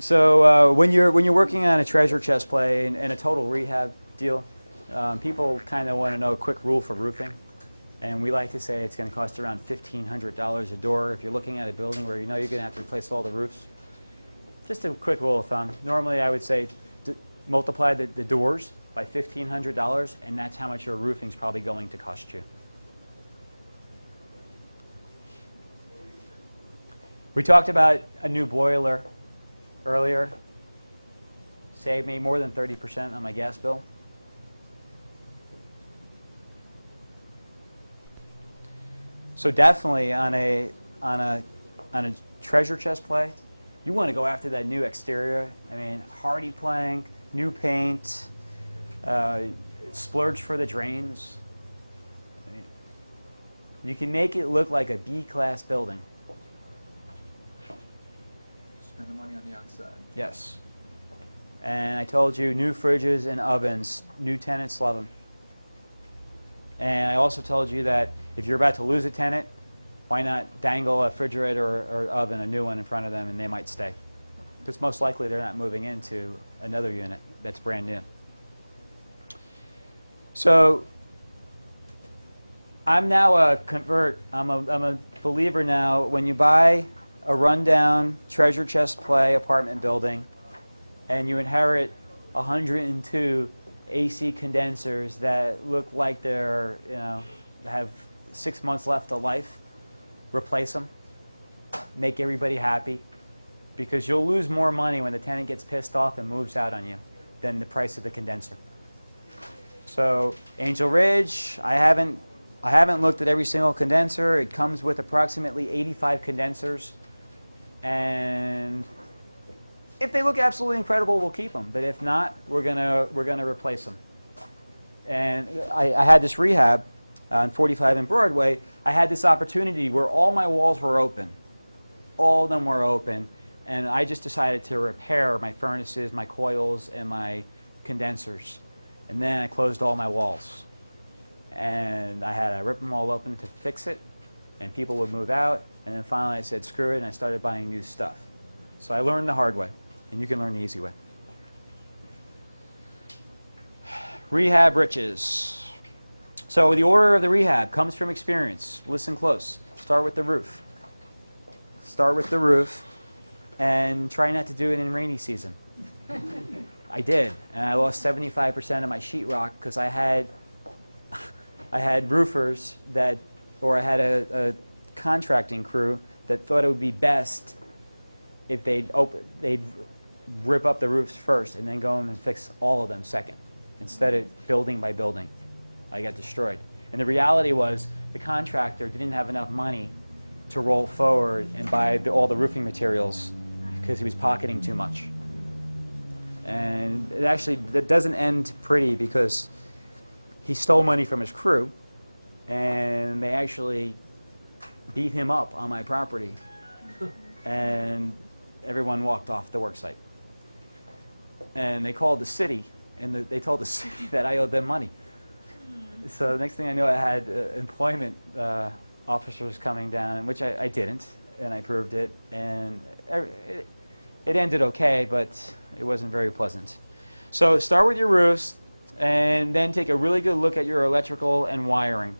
So when you're working on a treasure chest play and a total rehab deal, people kind of want to know a quick rule for roofing, and we like to say it's going to cost around $1,500 a door. If you're looking at a building where you know you're going to have to replace all the roofs, just a quick rule of thumb. Normally, I would say multiply the doors by $1,500, and that's how much your roofing is probably going to cost you. We talked about a new boiler earlier. Saved me more than 30% on my gas bill. So definitely on a treasure chest play, you want to go after that new exterior. I mean, hardy plank, new paint, splurge for the drains. I mean, you can make it look like a B-class building. Spend the money on the outside. Yes. And I told you, new fridges and ovens. New tenants love them. And I also told you that if you're about to lose a tenant, why not dangle a refrigerator or oven, a new one in front of them, and they might stay. Because most likely they're not moving into another unit that's brand new. So I'm now a convert. I'm a believer now. When you buy a rundown treasure chest play apartment building and you inherit 102 AC condensers that look like they're, have 6 months left of life, replace them, make everybody happy, because you'll lose more money when the tenant gets pissed off and moves out on you than the price of the condenser. So Angel Ridge, I haven't looked at every single condenser. It comes with approximately 85 condensers, and if they look absolutely incredible, we'll keep them. But if not, we're gonna replace them. And I had this rehab on 45 and Broadway. I had this opportunity where all my walls were open. All of them were open. And I just decided to repair my furnaces, my coils, and my condensers. And then I closed all my walls. And I had to rip them all open to fix it. And people would move out. And then finally I said, screw it, and I started buying new stuff. So I learned the hard way. And you can learn the easy way. Rehab riches. So the order of the rehab comes from experience. Listen close. Start with the roof. Start with the roof, and try not to do it in rainy season. I did, and I lost 75% of my sheetrock because I had roofers that, or I had a contracting crew that thought it would be best if they'd rip up the roofs first and then go in and fix all of them second, instead of building by building. I got destroyed. And the reality was the contractor didn't have enough money to roll forward and buy all the roofing materials because he was pocketing too much. And that doesn't end pretty, because he stole money from his crew and they actually beat him up on my property, and everyone walked off the work site. And they called the city, and they told the city that I owed them money. So the next thing I knew, I had employment officers coming down, which I didn't, and I proved it. And it ended okay, but it wasn't very pleasant. So start with your roofs, and then take a really good look at your electrical and wiring.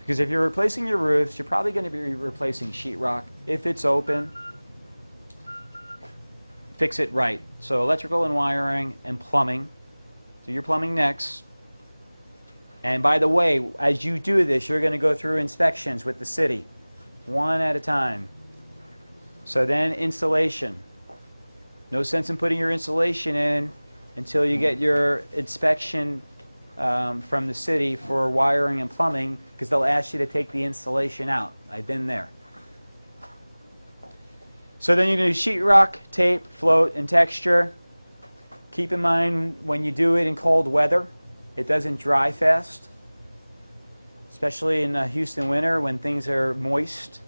Because if you're replacing your roofs, you're probably going to be replacing sheetrock. If it's open, fix it right. So electrical and wiring and plumbing. Do your plumbing next. And by the way, as you do this, you're going to go through inspections with the city, one at a time. So then insulation. No sense in putting your insulation in until you get your inspection from the city for wiring and plumbing, because they'll ask you to take the insulation out. I've been there. So then you do sheetrock, tape, float, and texture. Keep in mind when you do it in cold weather, it doesn't dry fast, especially in the Houston winter when things are moist.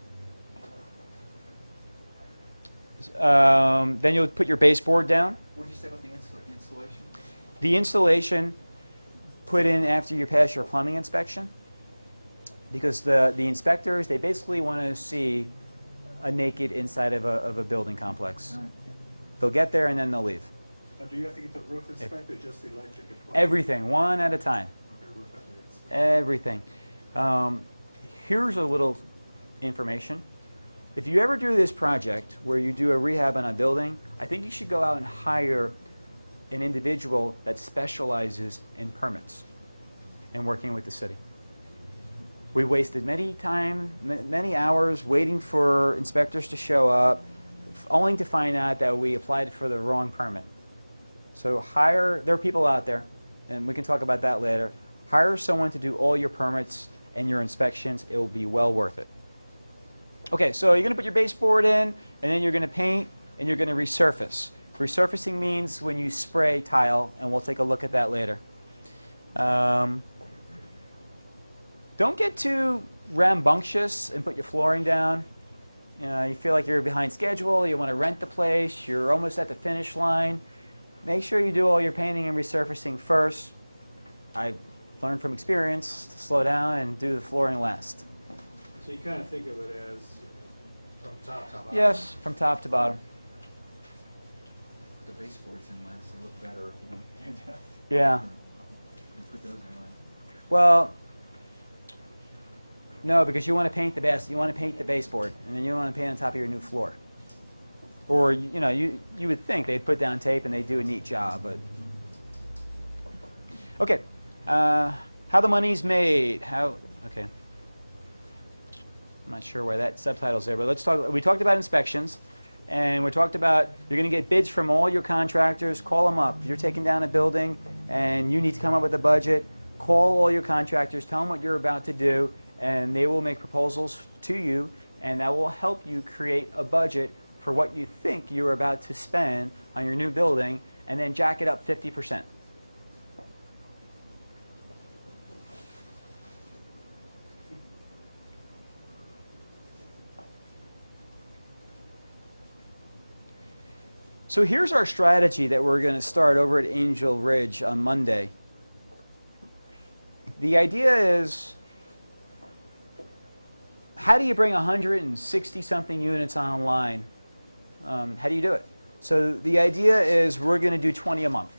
Then you'll put your baseboard down. What did you say about the insulation? The insulation put in after you pass your plumbing inspection, because the inspectors, they basically want to see a naked inside of a building complex. Right. They'll get there and then they'll leave. Now, do you have to get the roof inspected, just the electric and plumbing? Everything, one at a time. Okay, roof inspected. Everything. Here's a little information. If you ever do this project where you do a rehab on a building, I think you should go out and hire an individual that specializes in permits and working with the city. We wasted many hours waiting for inspectors to show up, only to find out that we applied for the wrong permit. So there are people out there, and we can talk about that later. Hire someone to do all your permits and your inspections. It will be well worth it. Okay, so you're going to put your baseboard in, and then you're going to paint, and you're going to resurface. Resurfacing means when you spray tile, and we'll take a look at that later. Don't get too rambunctious and put your flooring down. You feel like you're behind schedule, you want to rent the place, you're almost at the finish line. Make sure you do all your painting and resurfacing first. I've learned from experience to slow down and do the flooring last. So you kind of think of it as from top to bottom? Yes, from top to bottom. The baseboards in last, they look better if you don't paint them. Yeah. You put those in last. Well, no, because you want to paint the baseboard, and then you want to paint on top of your new floor. Or you would think they'd put down tape and they'd do a neat job, but okay. How the money's made? Okay. I'm not sure why that subtitle's there, but let's talk. We talked about inspections, and we talked about you're going to get bids from all your contractors. Call them up. If you're taking down a building and you need to come up with a budget, call all your contractors. Tell them what you're about to do, and they will make proposals to you, and that will help you create a budget for what you think you're about to spend on your new building, and then jack it up 50%. So here's our strategy that we're going to start over at Angel Ridge on Monday. The idea is, how do you bring 160-something units online? How do you do it? So the idea is we're going to do 20 a month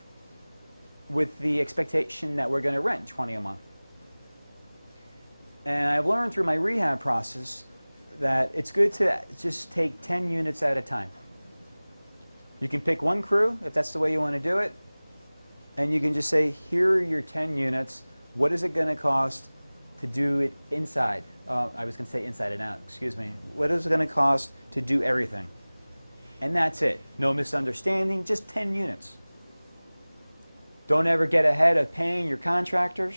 with the expectation that we're going to rent 20 a month. And I've learned through my rehab process that it's good to just take 10 units at a time. You can pick one crew if that's the way you want to do it, and you can just say, here are your 10 units. What is it going to cost to do it inside? I was going to say inside and out, excuse me. What is it going to cost to do everything? And that's it. No misunderstanding, just 10 units. Don't ever get ahead of paying your contractors.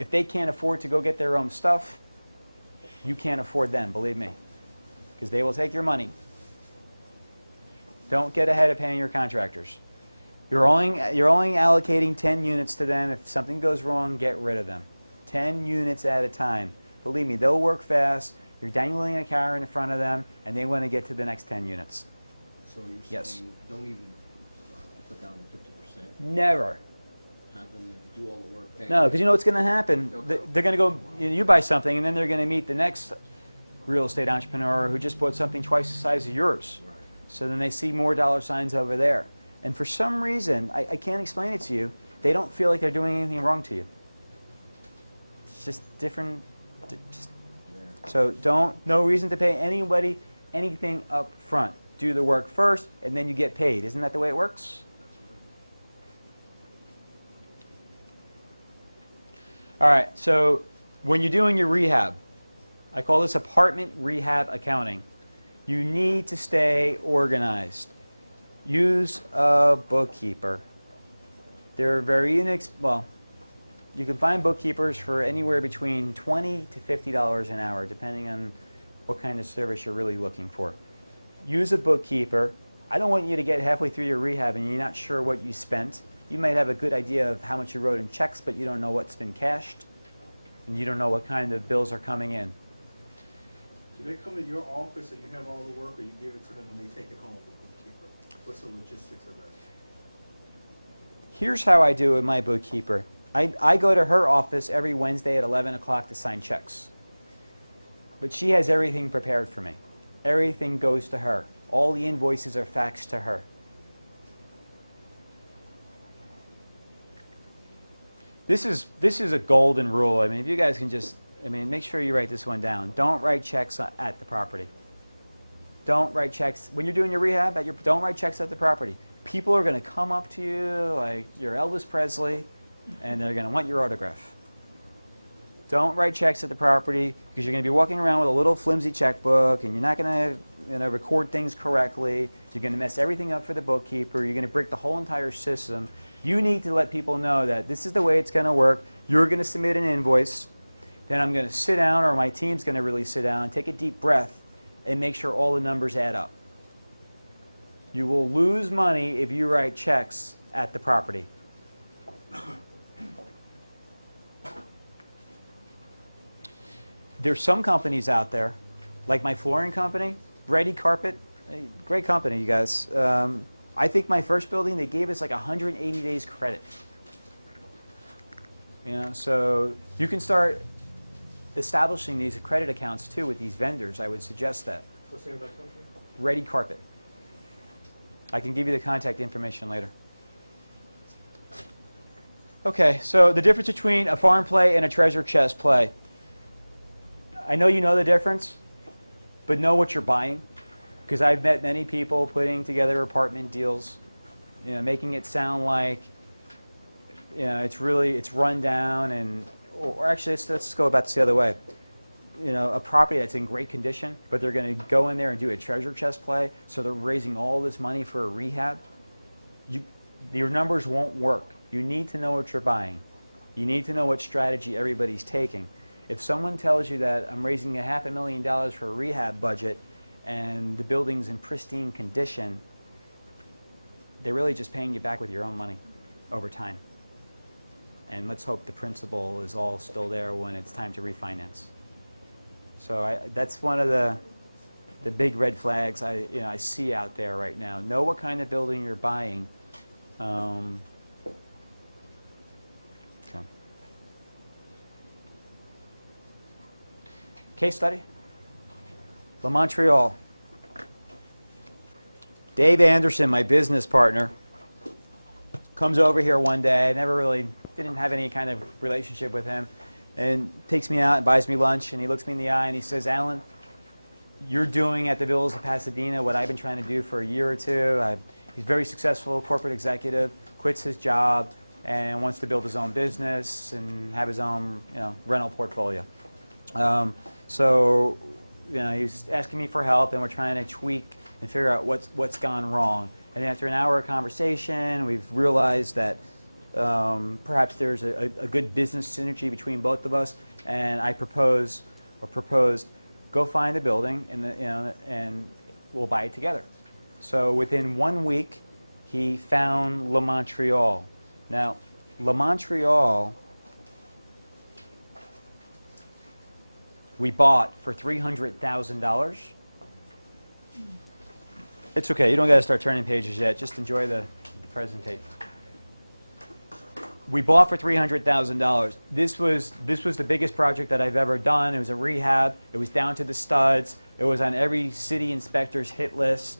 If they can't afford to go get their own stuff, you can't afford them, believe me, because they will take your money. Don't get ahead of paying your contractors. You're only allocating 10 units to them. If something goes wrong, get rid of them. 10 units at a time. Believe me, they'll work fast. You're dangling a carrot in front of them, and they want to get to the next 10 units. So you're Yes. saying don't even put down the 50%. Never. Have them do all the work. No, because you know what's going to happen? They're going to go, you buy something, and then they're going to meet the next real estate entrepreneur who just bought something twice the size of yours. Right. So then they see more dollar signs over there. And for some reason, I can't explain it to you, they don't feel like they're doing anything wrong to you. It's just different. So no reason to pay anybody anything up front. Do the work first, and then you get paid. Isn't that the way it works? All right, so when you're doing your rehab, I call this apartment rehab accounting. You need to stay organized. Use a bookkeeper. They're very well, you can find bookkeepers for anywhere between $20 to $50 an hour, depending on what kind of service you're really looking for. Use a bookkeeper. I don't want you to get halfway through your rehab and you're not sure what you spent. You might have a good idea of how much you wrote in checks, but you don't know what's been cashed, and you don't know what kind of bills are coming in. Do they come to your office and you have all the work, or you give it to them and they take it home with the bookkeeper? What's the logistics of that? Here's how I do it with my bookkeeper. I go to her office every Wednesday at 11 o'clock to sign checks. But she has everything prepared for me. Everything goes to her. All the invoices are faxed to her. This is a golden rule. I mean, if you guys can just, I mean, make sure you write this one down. Don't write checks at the property. Don't write checks when you're doing your rehab. Don't write checks at the property. People are going to come up to you like you're Elvis Presley, and they're going to want your autograph. Don't write checks at the property because you're going to be walking around with a little flimsy checkbook, and you're not going to record things correctly. You're going to mess everything up for the bookkeeper. You're going to break the whole entire system. You need to let people know that this is the way it's going to work. You're going to submit an invoice. Then I'm going to sit down, or my team's going to really sit down, take a deep breath, and make sure all the numbers add up. You will lose money if you write checks at the property. There's some companies out there, like my flooring company, Ready Carpet, great company, you guys. I think my first building, they gave us like 180 days credit. You know, so you can start establishing these credit accounts too with these vendors. I would suggest that. What's the name of that company? Ready Carpet. I can give you the contact information later. Okay, so the difference between a farm play and a treasure chest play. I know you know the difference, but know what you're buying. Because I've met many people putting together apartment deals, you know, making it sound like, you know, it's run down, and or actually let's go about this the other way. You know, a property that's in great condition, but they're going to go in there and do a treasure chest play, so they're raising all this money for a rehab. Your numbers won't work. You need to know what you're buying. You need to know what strategy everybody's taking. If someone tells you that I'm raising $500,000 for a rehab budget, and the building's in pristine condition, they're really just paying you back with your own money over time. And let's hope the principal is all still there when it's time to refinance. So that's one of the big red flags I see out there right now. Know what kind of building you're buying. Okay. Case study. La Montreal. Dave Anderson, my business partner, comes over here one day. I didn't have any kind of relationship with him, and takes me out and buys me lunch, and he looks me in the eye and he says, Alan, you're doing at the Villas of Pasadena what I've been trying to do for a year or two. He's very successful corporate executive, quits his job, and wants to build his own business and have his own rental portfolio. So he was asking me for help, and we're trying to tweak and figure out what's gone wrong. And after an hour of conversation, we've realized that perhaps there's a good business synergy between both of us. And I proposed, go find a building and we'll buy it together. So within 1 week, he found La Montreal. Now, La Montreal, we bought for $300,000. It's okay. You don't got to start turning pages yet. Just enjoy the presentation. We bought for $300,000. This was the biggest project that I've ever done. It was a rehab. It was down to the studs. It was on every city inspector's hit list.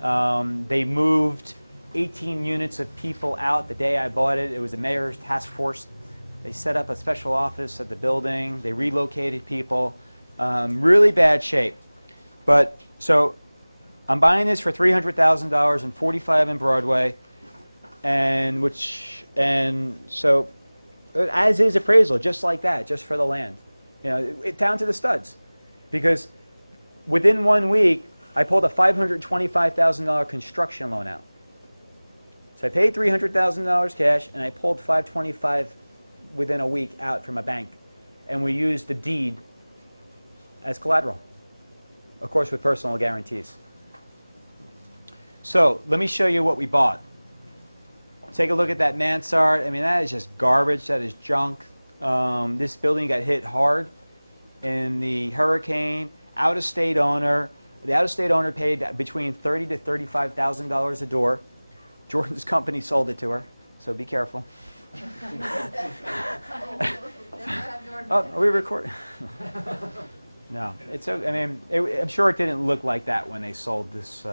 They moved 18 units of people out the day I bought it. It was a mayor's task force. They set up a special office at the building. They relocated people. Really bad shape. But so I'm buying this for $300,000 and 45 in Broadway, and so as is appraisal, just like that, just for the land, down to the studs, because within 1 week I pulled a $525,000 construction loan out. So I paid $300,000 cash, and I pulled $525,000 within a week out from a bank, and we used the deed as collateral, of course, with personal guarantees. So let me show you what we bought. Take a look at that mansard. I mean, that is just garbage. That is junk. This building got hit hard in the hurricane. Out-of-state owner. The out-of-state owner paid between $30,000 to $35,000 a door. Jordan's company sold it to her, so be careful. Oh, are we recording? No, it's. I mean, I'm sure it didn't look like that when they sold this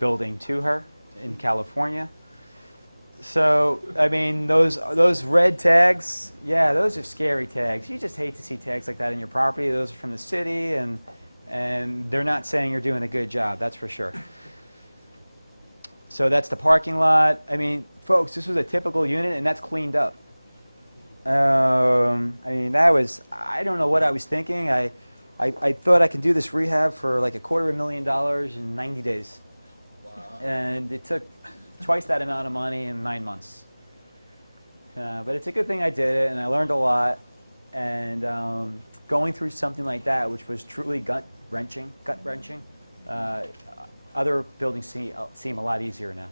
building to her in California. So, I mean, those red tags, yeah, those are scary tags. You just hate to see tags like that in your property. Those are from the city, and they're not saying you're doing a good job, that's for sure. So that's the parking lot. I mean, folks, this was a typical unit, and that's cleaned up. I mean, I don't know what I was thinking. I thought I could do this rehab for like $250,000 in 90 days. Wow. And it took twice that amount of money in 9 months. But it's a good thing I did it, and I learned a lot. And going through something like that, which was truly gut-wrenching, other buildings seem a lot easier now.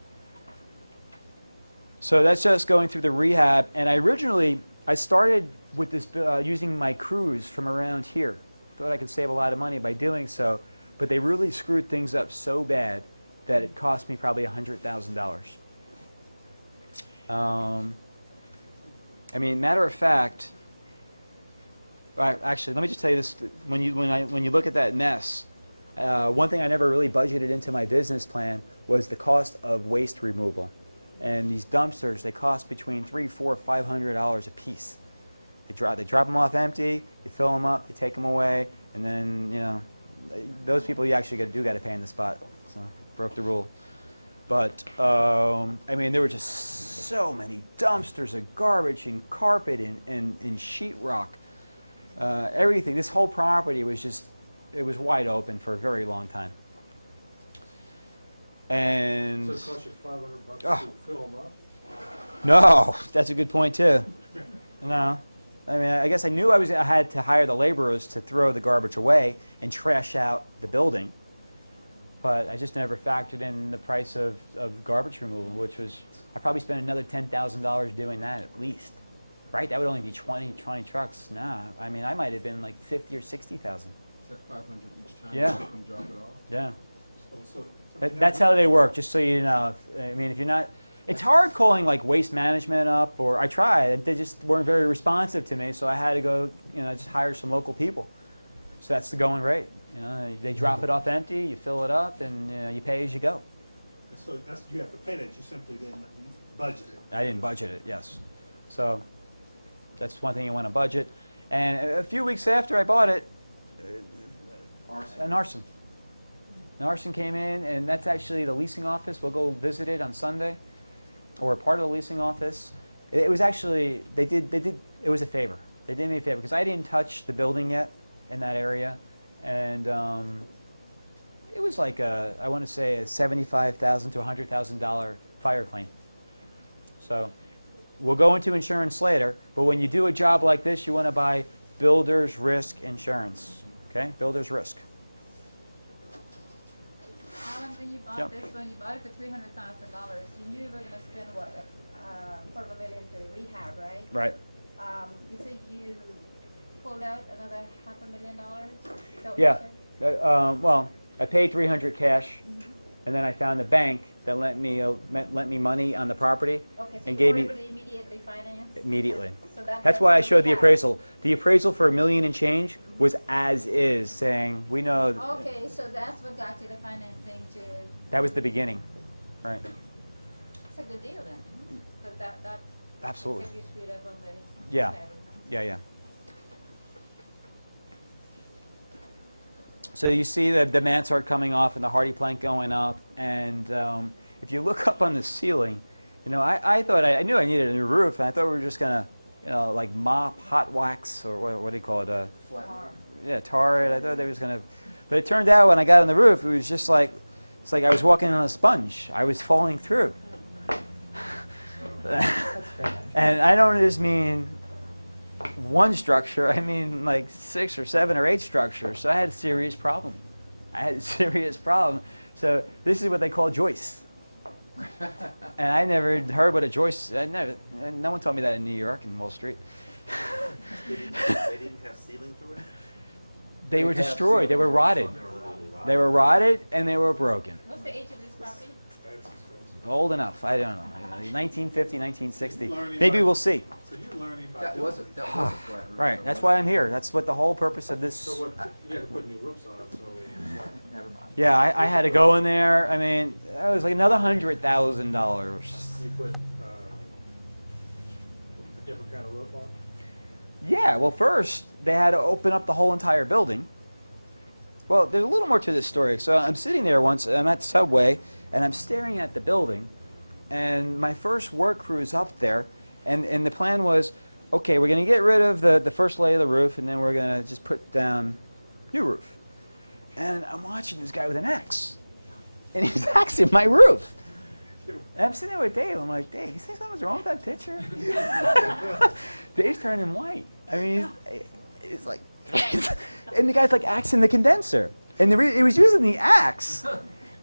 So that's just going through the rehab. And I started with this using my crews from around here. Thought I could save a lot of money by doing so, but they really screwed things up so bad that it cost me probably $100,000. I mean, matter of fact, actually, let me just tell you this: when you look at that mess, one thing I never really budgeted into my business plan was the cost of waste removal. And these dumpsters, they cost between $300, $400, $500 a piece. They drop them off empty, you fill them up, you take them away, and then, you know, those people you actually got to pay in the spot. So, broke the rule. But, I mean, there were just so many dumpsters of garbage and carpet and sheetrock. Everything. This whole property was just, it was wide open for a very long time. And So it cost you $500 Oh. to fill them up? no, that's a good point too. No, I mean, I guess I knew I had to hire the laborers to throw the garbage away and trash out the building, but I just never factored in the price of garbage removal, which was, I probably spent another $10,000 doing that at least, right? That would only be 20 trucks. Nah, I mean, I might have been like 50 or 60,000. Is that 500 each time? Yeah. You come drop it off? Yeah. So, That's how they work, just so you know. I mean, if you're not, it's hard calling like waste management up, or I tried, they just weren't very responsive to me, so I had to go, you know, just hire some local people. So that's the going rate. You know, they drop it off empty, you fill it up, and you pay as you go. So that's, you have to pay that, you simply didn't budget it. I didn't budget it, yes. So that's one thing you want to budget. And a few weeks after I bought it, an arson came in, and that's actually the leasing office. We'll go visit it on Sunday, or a part of the leasing office. It was actually, it was a favor. They did me a favor because I didn't touch the building yet in that area, and it was like I want to say a $75,000 to $100,000 fire claim. So we'll go into insurance later, but when you do a job like this, you want to buy builder's risk insurance. Okay, builder's risk. Alan, when you bought Yep. this, when you bought it for $300,000, you knew you were going to spend what, $250,000 to rehab, right? Right. You said you pulled out another $500,000. Is that what Yeah. you said? Well, I paid $300 cash, and then I found a bank that lent me money on the property Okay, so and you gave were me able to immediately finance? immediately. So That's why I showed the rehab. appraisal. The appraisal for $1 million and change was as is, saying we know Okay, so that's what got you the financing to, that was the beginning, right? it's a good deal then. Because that Absolutely. if you screwed up on the Yeah. rehab, Yeah. So you see the mansard coming off and the hardy plank going up, and if you look up on the ceiling, you know, I thought I knew I needed a new roof, and I thought we were just gonna, you know, like mop, hot wax, or what do you call it? Flat. Yeah, tar it. I thought they was gonna, but it turned out when I got on the roof, it was just like, it's like I was walking on a sponge. I was falling through. And I don't just mean one structure, I mean like 6 or 7 or 8 structures. So I had a serious problem. So this is what they call joists. And I never heard what a joist, no one told me that in New York and Wall Street. They didn't have ceiling through it? They were destroyed, they were rotted. They were rotted and they were broken. What's the age of this property? old enough. I don't know. 1950, 1960. Learning Maybe by- we'll see. So you're learning by That doing was a it. flat roof. Right. That's why I'm here. That's what the whole purpose of this. So what, you had to put new roofs on, so. Never mind. Yeah, I had to go in there. I mean, that was like another $100,000. You put, a different kind of roof on? Yeah. Well, first they had to open up the whole entire building. Well, there's a little more to this story. So I'm sitting there once. I'm at Subway, and I'm staring at the building, and my first work crew is up there, and the plan was, okay, we're going to get rid of the first layer of the roof, and then we're going to just put down new roof. And I'm watching this guy with an axe, and he's axing my roof. And I'm sitting there with Dave. I'm like, Dave, you think something's wrong with that picture? Dave's turning white. I mean, it's like, and the guy's like axing the condenser. And he was using the axe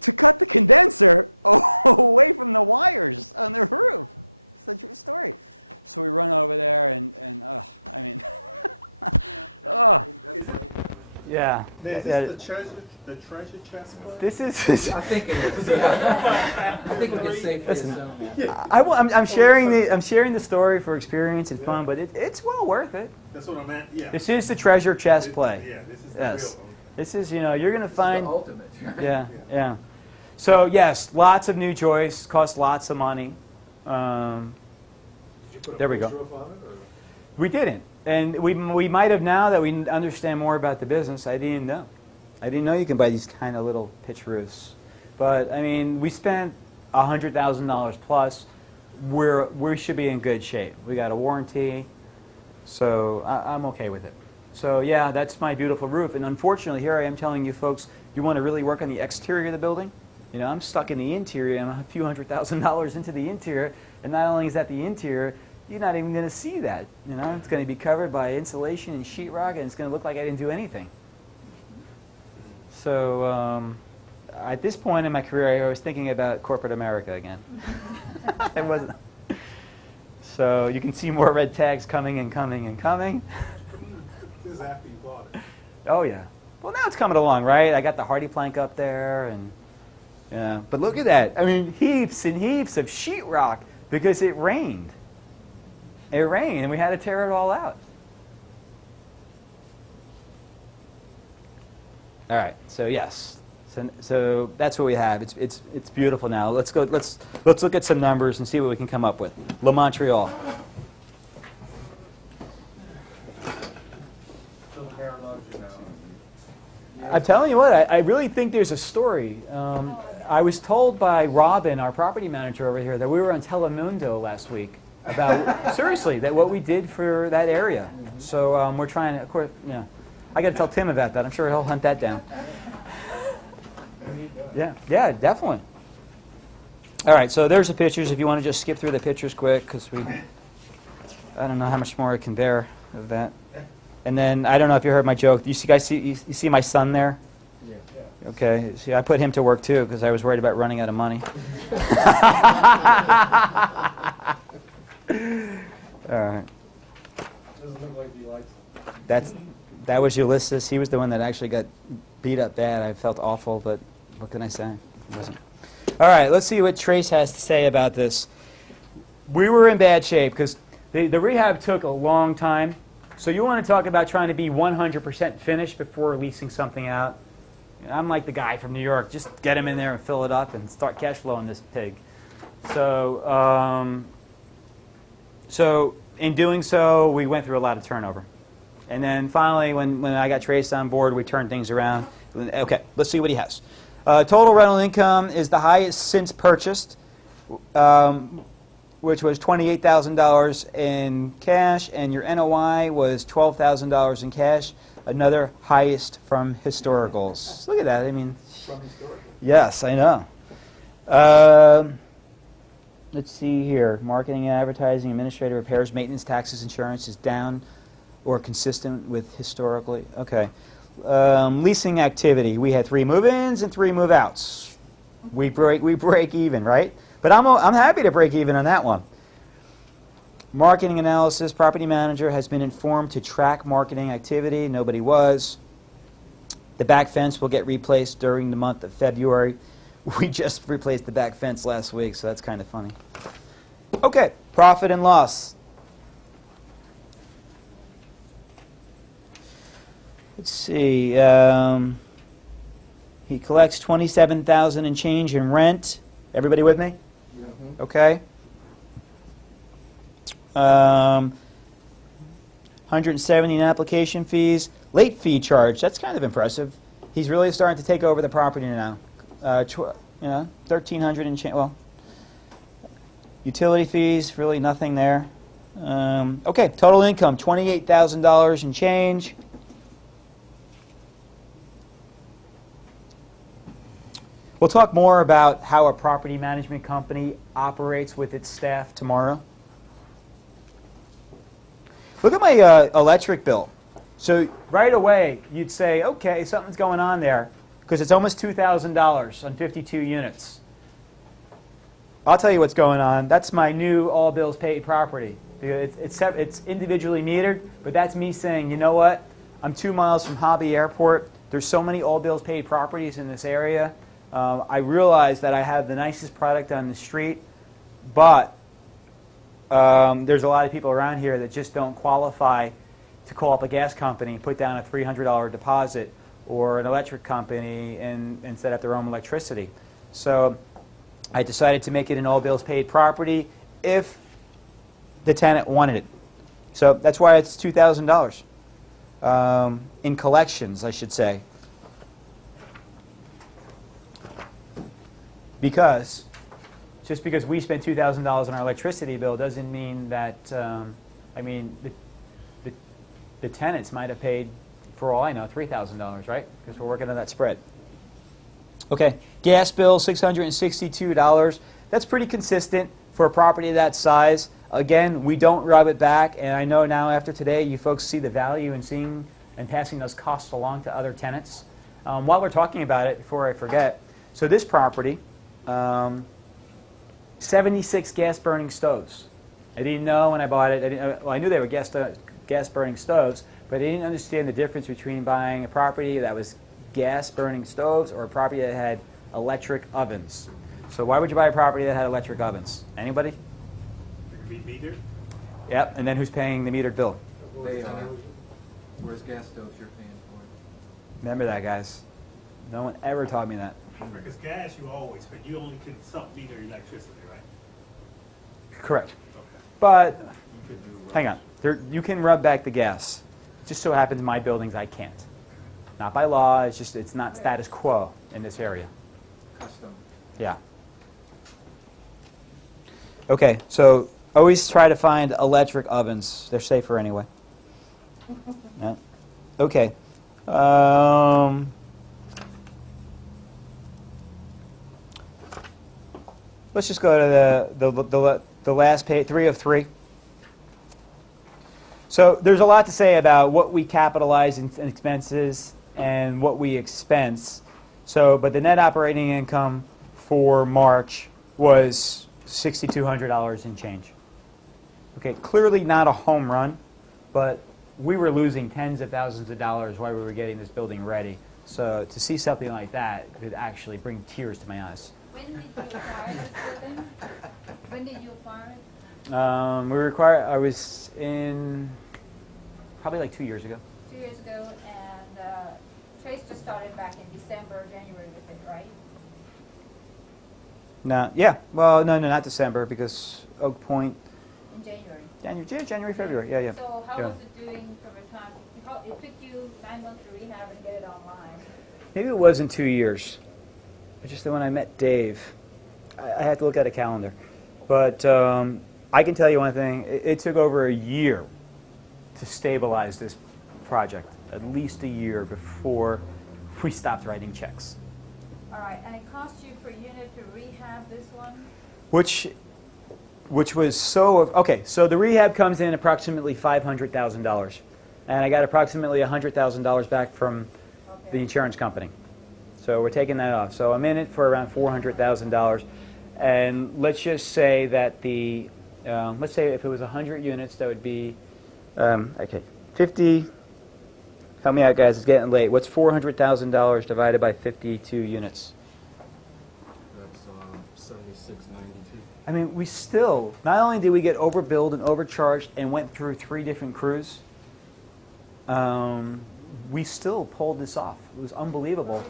to cut the condenser away from the wires on the roof. It's a true story. So we run over there, and I mean, Now, is this the treasure chest play? This is. I think it is. Yeah. I think we can safely assume that. I'm sharing the story for experience and fun, but it's well worth it. That's what I meant, yeah. This is the treasure chest play. Yeah, this is the Yes. real one. This is, you're going to find. The ultimate. Right? Yeah. So yes, lots of new joists, cost lots of money. Did you put a There we go. push roof on it, or? We didn't, and we might have now that we understand more about the business. I didn't know. I didn't know you can buy these kind of little pitch roofs. But I mean, we spent $100,000 plus. We should be in good shape. We got a warranty, so I'm okay with it. So yeah, that's my beautiful roof. And unfortunately, here I am telling you folks, you want to really work on the exterior of the building? I'm stuck in the interior. I'm a few $100,000 into the interior, and not only is that the interior, you're not even going to see that. It's going to be covered by insulation and sheetrock, and it's going to look like I didn't do anything. So at this point in my career, I was thinking about corporate America again. It wasn't. So you can see more red tags coming and coming and coming. This is after you bought it. Oh yeah. Well, now it's coming along, right? I got the hardy plank up there, and yeah. But look at that. I mean, heaps and heaps of sheetrock because it rained. It rained, and we had to tear it all out. All right. So yes. So that's what we have. It's beautiful now. Let's go. Let's look at some numbers and see what we can come up with. Le Montreal. I'm telling you what, I really think there's a story. I was told by Robin, our property manager over here, that we were on Telemundo last week about, seriously, that what we did for that area. So we're trying to, of course, yeah. I got to tell Tim about that. I'm sure he'll hunt that down. Yeah, definitely. All right, so there's the pictures. If you want to just skip through the pictures quick, because I don't know how much more I can bear of that. And then, I don't know if you heard my joke. You see my son there? Yeah. Okay. See, I put him to work too because I was worried about running out of money. All right. Doesn't look like he likes it. That was Ulysses. He was the one that actually got beat up bad. I felt awful, but what can I say? It wasn't. All right. Let's see what Trace has to say about this. We were in bad shape because the rehab took a long time. So you want to talk about trying to be 100% finished before leasing something out? I'm like the guy from New York. Just get him in there and fill it up and start cash flowing this pig. So, so in doing so, we went through a lot of turnover. And then finally, when I got Trace on board, we turned things around. Okay, let's see what he has. Total rental income is the highest since purchased. Which was $28,000 in cash, and your NOI was $12,000 in cash, another highest from historicals. Look at that. I mean, From historical. yes, I know. Let's see here. Marketing, advertising, administrative, repairs, maintenance, taxes, insurance is down or consistent with historically. Okay. Leasing activity. We had 3 move-ins and 3 move-outs. We break even, right? But I'm happy to break even on that one. Marketing analysis. Property manager has been informed to track marketing activity. Nobody was. The back fence will get replaced during the month of February. We just replaced the back fence last week, so that's kind of funny. Okay, profit and loss. Let's see. He collects $27,000 and change in rent. Everybody with me? Mhm. Okay. 170 in application fees. Late fee charge. That's kind of impressive. He's really starting to take over the property now. 1,300 and change. Well, utility fees, really nothing there. Okay, total income, $28,000 and change. We'll talk more about how a property management company operates with its staff tomorrow. Look at my electric bill. So right away, you'd say, okay, something's going on there, because it's almost $2,000 on 52 units. I'll tell you what's going on. That's my new all bills paid property. It's individually metered, but that's me saying, you know what? I'm 2 miles from Hobby Airport. There's so many all bills paid properties in this area. I realize that I have the nicest product on the street, but there's a lot of people around here that just don't qualify to call up a gas company, put down a $300 deposit, or an electric company and set up their own electricity. So I decided to make it an all bills paid property if the tenant wanted it. So that's why it's $2,000 in collections, I should say. Because just because we spent $2,000 on our electricity bill doesn't mean that, the tenants might have paid, for all I know, $3,000, right? Because we're working on that spread. Okay, gas bill, $662. That's pretty consistent for a property that size. Again, we don't rub it back, and I know now after today you folks see the value in seeing and passing those costs along to other tenants. While we're talking about it, before I forget, so this property, 76 gas-burning stoves. I didn't know when I bought it. I knew they were gas-burning stoves, but I didn't understand the difference between buying a property that was gas-burning stoves or a property that had electric ovens. So why would you buy a property that had electric ovens? Anybody? It could be metered. Yep, and then who's paying the metered bill? They are. Whereas gas stoves you're paying for. Remember that, guys. No one ever taught me that. Because gas you always pay. You only can sub-meter electricity, right? Correct. Okay. But, You could do hang on. You can rub back the gas. It just so happens in my buildings I can't. Not by law, it's not status quo in this area. Custom. Yeah. Okay, so always try to find electric ovens. They're safer anyway. Yeah. Okay. Let's just go to the last page, 3 of 3. So there's a lot to say about what we capitalize in expenses and what we expense. So, but the net operating income for March was $6,200 and change. Okay, clearly not a home run, but we were losing tens of thousands of dollars while we were getting this building ready. So to see something like that could actually bring tears to my eyes. When did you acquire this building? When did you acquire it? I was in probably like 2 years ago. 2 years ago, and Trace just started back in December, January with it, right? No, yeah. Well, no, not December because Oak Point. In January. January, February. Yeah. So how Yeah. was it doing from the time? It took you 9 months to rehab and get it online. Maybe it wasn't 2 years. But just when I met Dave, I had to look at a calendar. But I can tell you one thing. It took over a year to stabilize this project. At least a year before we stopped writing checks. All right, and it cost you per unit to rehab this one? Which was so... Okay, so the rehab comes in approximately $500,000. And I got approximately $100,000 back from the insurance company. So we're taking that off. So I'm in it for around $400,000. And let's just say that the... let's say if it was 100 units, that would be... 50... Help me out, guys. It's getting late. What's $400,000 divided by 52 units? I mean, we still, not only did we get overbilled and overcharged and went through 3 different crews, we still pulled this off. It was unbelievable.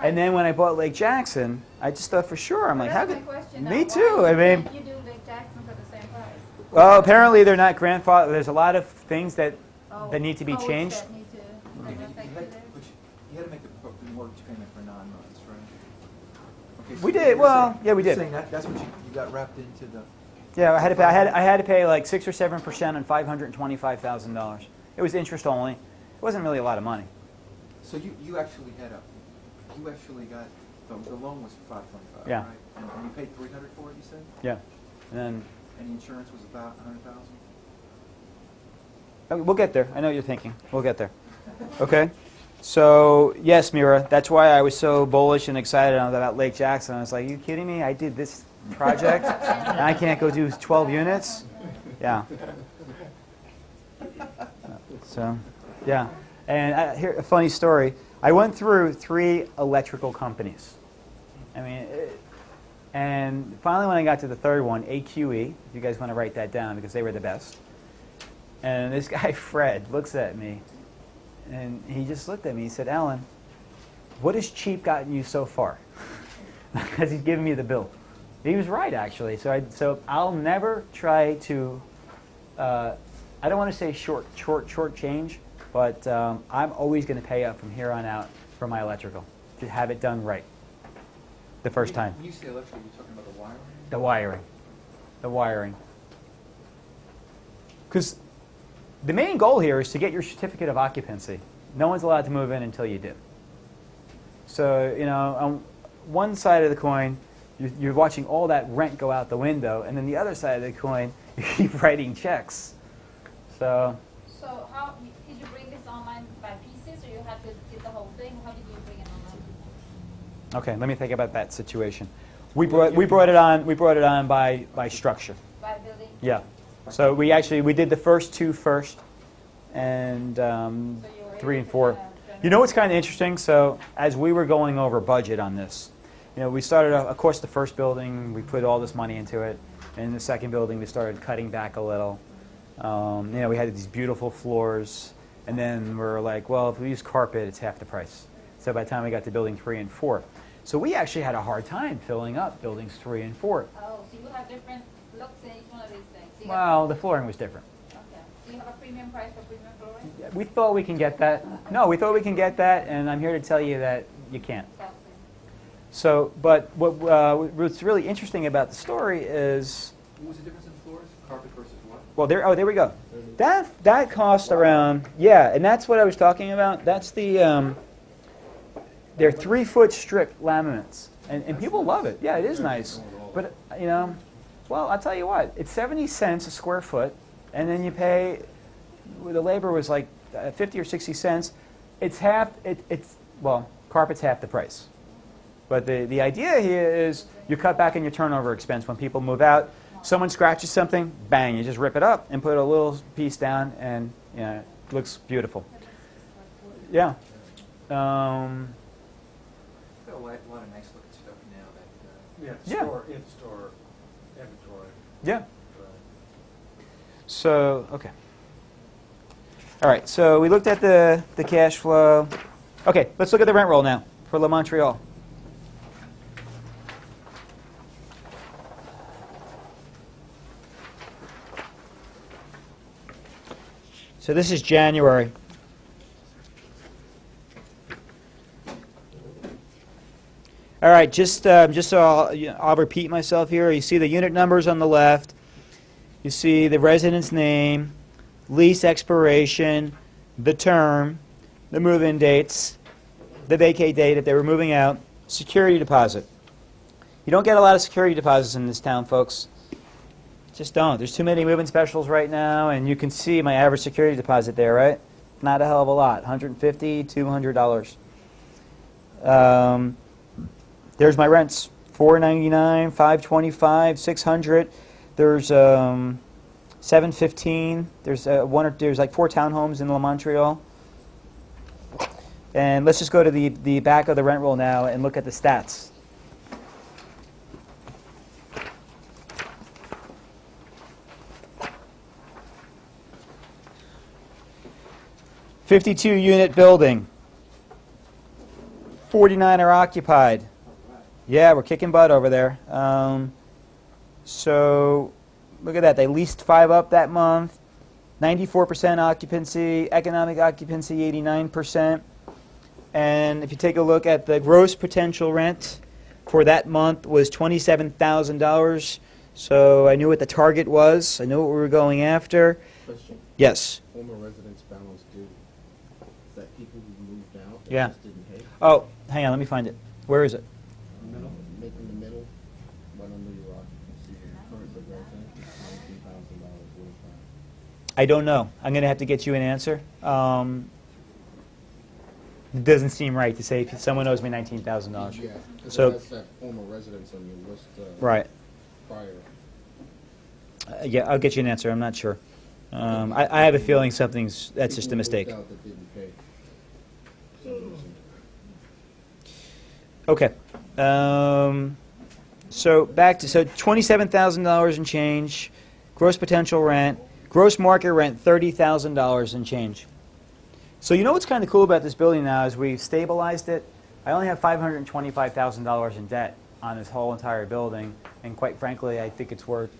And then when I bought Lake Jackson, I just thought for sure, I'm like, how could, me too, I mean, You do Lake Jackson for the same price. well, apparently they're not grandfathered. There's a lot of things that Oh, need to be codes changed. that need to- that Okay, affect you had, it. but you had to make the mortgage payment for 9 months, right? Okay, so We did, you're well, saying- yeah, we you're did. saying that's what you got wrapped into the. Yeah, I had to pay. I had to pay like 6 or 7% on $525,000. It was interest only. It wasn't really a lot of money. So you actually you actually got, the loan was 525, Yeah. right? And you paid 300 for it, you said? Yeah, and then And the insurance was about 100,000? we'll get there. I know what you're thinking. We'll get there. Okay. So yes, Mira, that's why I was so bullish and excited about Lake Jackson. I was like, "You kidding me? I did this project, and I can't go do 12 units." Yeah. So, yeah. And here a funny story. I went through 3 electrical companies. I mean, and finally when I got to the 3rd one, AQE, if you guys want to write that down because they were the best. And this guy, Fred, looks at me, and he just looked at me. He said, "Alan, what has cheap gotten you so far?" Because he's giving me the bill. He was right, actually. So I'll never try to, I don't want to say short change, but I'm always going to pay up from here on out for my electrical, to have it done right the first time. When you say electrical, you're talking about the wiring? The wiring. The wiring. Because the main goal here is to get your certificate of occupancy. No one's allowed to move in until you do. So, you know, on one side of the coin, you're watching all that rent go out the window, and then the other side of the coin, you keep writing checks. So, So how, did you bring this online by pieces, or you had to get the whole thing? How did you bring it online? okay, let me think about that situation. We brought it on by structure. By building? Yeah. So we did the first 2 first, and So you were 3 able and to 4. You know what's kind of interesting? So as we were going over budget on this, you know, we started, of course, the first building, we put all this money into it. And the second building, we started cutting back a little. You know, we had these beautiful floors, and then we're like, well, if we use carpet, it's half the price. So by the time we got to building 3 and 4, so we actually had a hard time filling up buildings 3 and 4. Oh, so you have different looks in each one of these things? So you Well, the flooring was different. okay. Do you have a premium price for premium flooring? We thought we can get that. No, we thought we can get that, and I'm here to tell you that you can't. Exactly. So, but what's really interesting about the story is, What was the difference in floors? Carpet versus what? well, there we go. That cost around, yeah, and that's what I was talking about. That's the they're 3-foot strip laminates, and people love it. Yeah, it is nice, but you know, well, I'll tell you what, it's 70 cents a square foot, and then you pay. The labor was like 50 or 60 cents. It's half. Well, carpet's half the price. But the idea here is you cut back on your turnover expense when people move out. Someone scratches something, bang, you just rip it up and put a little piece down, and you know, it looks beautiful. Yeah. Got a lot of nice looking stuff now that. Yeah, Yeah. in-store inventory. Yeah. So, okay. All right, so we looked at the cash flow. Okay, let's look at the rent roll now for La Montreal. So this is January. All right, just so I'll repeat myself here. You see the unit numbers on the left. You see the resident's name, lease expiration, the term, the move-in dates, the vacate date if they were moving out, security deposit. You don't get a lot of security deposits in this town, folks. Just don't. There's too many move-in specials right now, and you can see my average security deposit there, right? Not a hell of a lot, $150, $200. There's my rents, $499, $525, $600. There's $715. There's there's like 4 townhomes in La Montreal. And let's just go to the back of the rent roll now and look at the stats. 52-unit building. 49 are occupied. Yeah, we're kicking butt over there. So look at that. They leased 5 up that month. 94% occupancy. Economic occupancy 89%. And if you take a look at the gross potential rent for that month was $27,000. So I knew what the target was. I knew what we were going after. Question, Yes. former residents balance due. Is that people who moved out and Yeah. just didn't pay? Oh, hang on. Let me find it. Where is it? Middle? In the middle, right under your occupancy, current progression, $19,000, what is that? I don't know. I'm going to have to get you an answer. It doesn't seem right to say if someone owes me $19,000. Yeah, 'cause So- that's that former residents on your list Right. prior. Yeah, I'll get you an answer. I'm not sure. I have a feeling that's just a People who mistake. moved out that didn't pay. For some reason. Okay. So back to $27,000 and change, gross potential rent, gross market rent $30,000 and change. So you know what's kind of cool about this building now is we've stabilized it. I only have $525,000 in debt on this whole entire building, and quite frankly, I think it's worth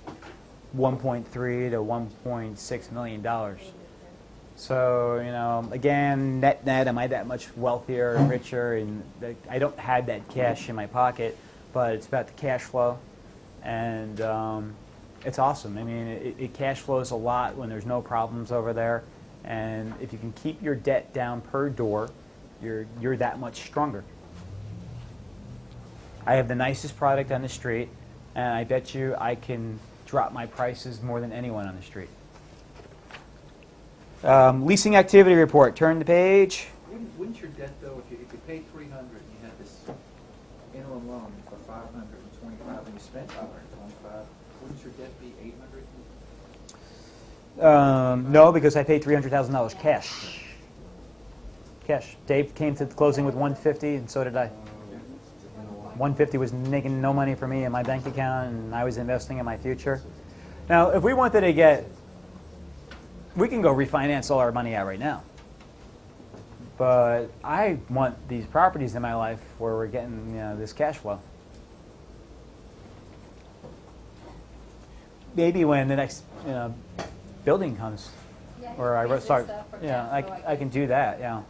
$1.3 to $1.6 million. So, you know, again, net, am I that much wealthier and richer? And I don't have that cash in my pocket, but it's about the cash flow, and it's awesome. I mean, it cash flows a lot when there's no problems over there, and if you can keep your debt down per door, you're that much stronger. I have the nicest product on the street, and I bet you I can drop my prices more than anyone on the street. Leasing activity report. Turn the page. Wouldn't your debt though, if you paid $300 and you had this interim loan for $525 and you spent $525, wouldn't your debt be $800? No, because I paid $300,000 cash. Cash. Dave came to the closing with $150, and so did I. $150 was making no money for me in my bank account, and I was investing in my future. Now, if we wanted to get, we can go refinance all our money out right now. But I want these properties in my life where we're getting, you know, this cash flow. Maybe when the next, you know, building comes, or I start, yeah, I can do that, yeah.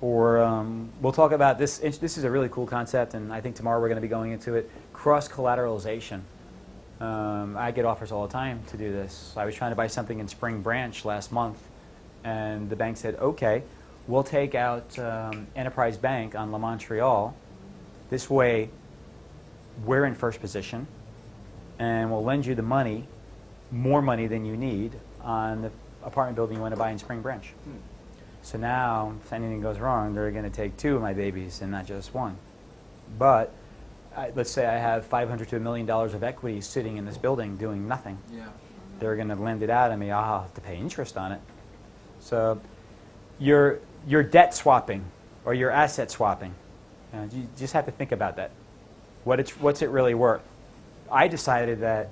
Or we'll talk about this. This is a really cool concept, and I think tomorrow we're going to be going into it. Cross-collateralization. I get offers all the time to do this. I was trying to buy something in Spring Branch last month, and the bank said, okay, we'll take out Enterprise Bank on La Montreal. This way, we're in first position, and we'll lend you the money, more money than you need, on the apartment building you want to buy in Spring Branch. So now, if anything goes wrong, they're going to take 2 of my babies and not just 1. But let's say I have $500 to $1 million of equity sitting in this building doing nothing. Yeah. They're going to lend it out on me. I'll have to pay interest on it. So you're debt swapping or you're asset swapping. You just have to think about that. What's it really worth? I decided that,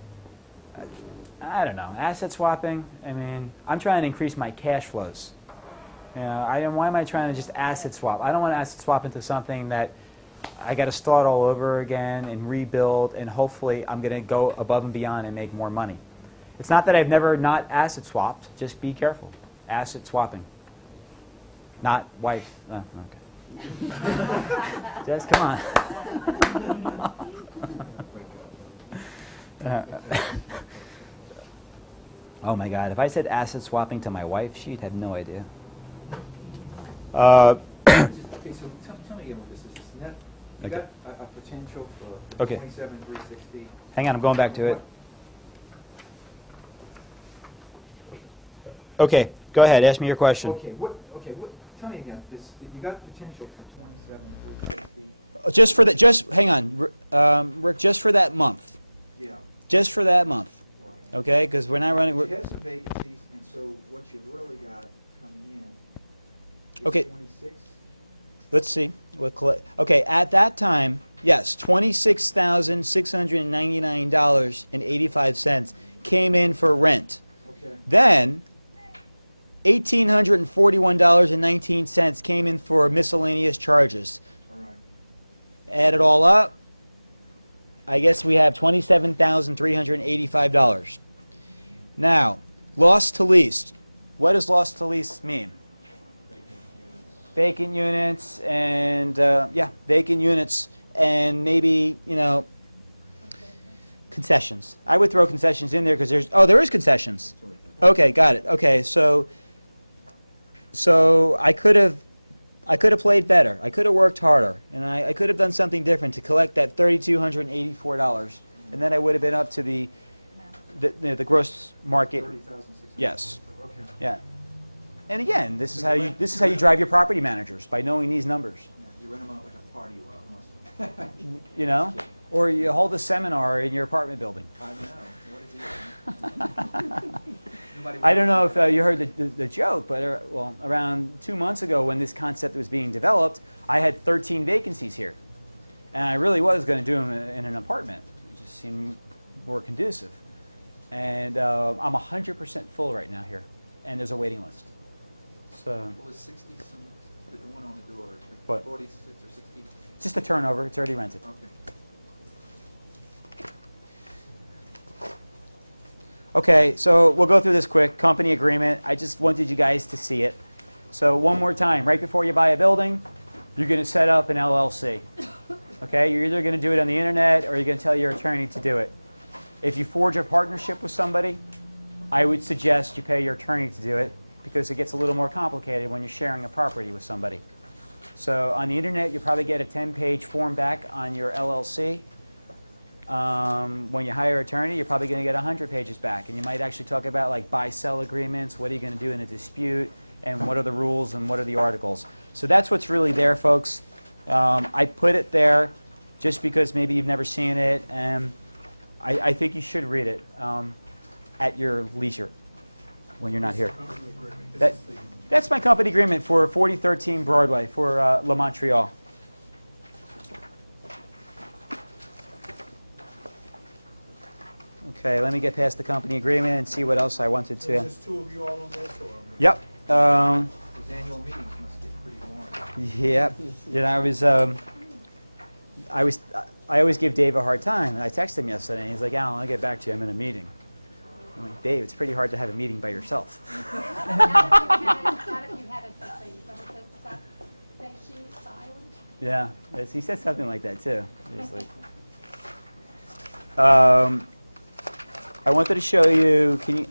I don't know, asset swapping, I mean, I'm trying to increase my cash flows. You know, why am I trying to just asset swap? I don't want to asset swap into something that I got to start all over again and rebuild, and hopefully I'm going to go above and beyond and make more money. It's not that I've never not asset swapped. Just be careful. Asset swapping. Not wife. Oh, okay. Just come on. Oh my God, if I said asset swapping to my wife, she'd have no idea. Okay, so tell me again what this is. It's net, you Okay. got a potential for Okay. 27,360. Hang on, I'm going back to it. Okay, go ahead, ask me your question. Okay, tell me again, you got potential for 60, Just for that, hang on, Rick, just for that month. yeah. Just for that month, Right. okay? Because we're not running. You have some vacancies, and so what you've really got coming in is Okay. 26. Let's see. Okay, at that time, yes, $26,699.85 came in for rent. Okay. Then, $1,841.19 came in for miscellaneous charges. All right. Add it all up, I guess we have $27,385. Now, loss to lease. What does loss to lease mean? Vacant units and, yeah, vacant units and maybe, you know, concessions. I would throw concessions in there because there is concessions. Okay, got it. Okay, so I could have played better. I could have worked harder, and I could have done something different to collect that $3,284, and then I would have been up to the gross market. 30,600. Yes. Okay. Yeah. And again, this is how you drive your property managers, by knowing these numbers. Yeah, you rent them out like a party well. You know, or you hold a seminar in your apartment building. I know. What did you? I don't know if you heard the joke, but well, around 2 months ago when this concept was being developed, I had 13 vacancies here. And I really was going to do them in an apartment. It just seemed more conducive. And I'm 100% full right now here, and there's a waiting list. So What was 60 some, the one on the door, like What? 46 or 60? just the turnover, it's already rented. Okay. Okay, so we'll go through this quick. Company agreement. I just wanted you guys to see it. So one more time, right before you buy a building, you're going to set up an LLC. Okay, you're either going to do it on the internet or you're going to tell your attorney to do it. If you forge a partnership with somebody, I would suggest you pay your attorney to do it because it gets a little more complicated when you're sharing a property with somebody. So on the internet, you'll probably get a 10-page form back on your LLC. When you hire an attorney, you're probably going to get 100 pages back, and you might actually talk about like buy-sell agreements, what are you going to do in a dispute, and what are the rules and what are the articles. So that's what's really there, folks. I put it there just because maybe you've never seen it, and I think you should read it at your leisure when you're not here. That's my company agreement for 4013 Broadway for La Montreal. Okay, let me get past the company agreement and see what else I wanted to. There's just two of you all on this, or? Yep. Those annual meetings must get pretty boring. Yep. You know, I always give Dave a hard time. I texted him yesterday, and he's like, Alan, I'll get back to you. I'm in a meeting. I'm like, Dave, it's pretty hard to have a meeting by yourself. Yeah, he said something like that too. He's like, I wanted to show you. Can you?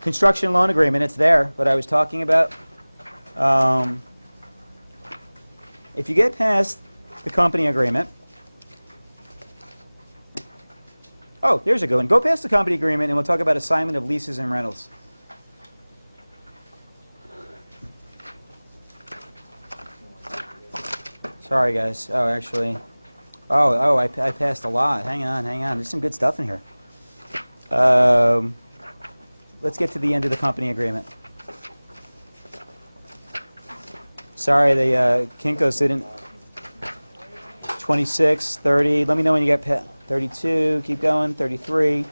Construction loan agreement. It's there. What I was talking about. If you get past the company agreement. Oh, here's a good one. Go past the company agreement, and we'll talk about assignment of leases and rentals. Sorry, guys. Oh, actually. Oh, I passed a lot. Hang on. There's some good stuff in here. Let's get to the end of the company agreement. Sorry, the Kinkos didn't. 26, 30. Let me know when you get 32. Keep going. 33.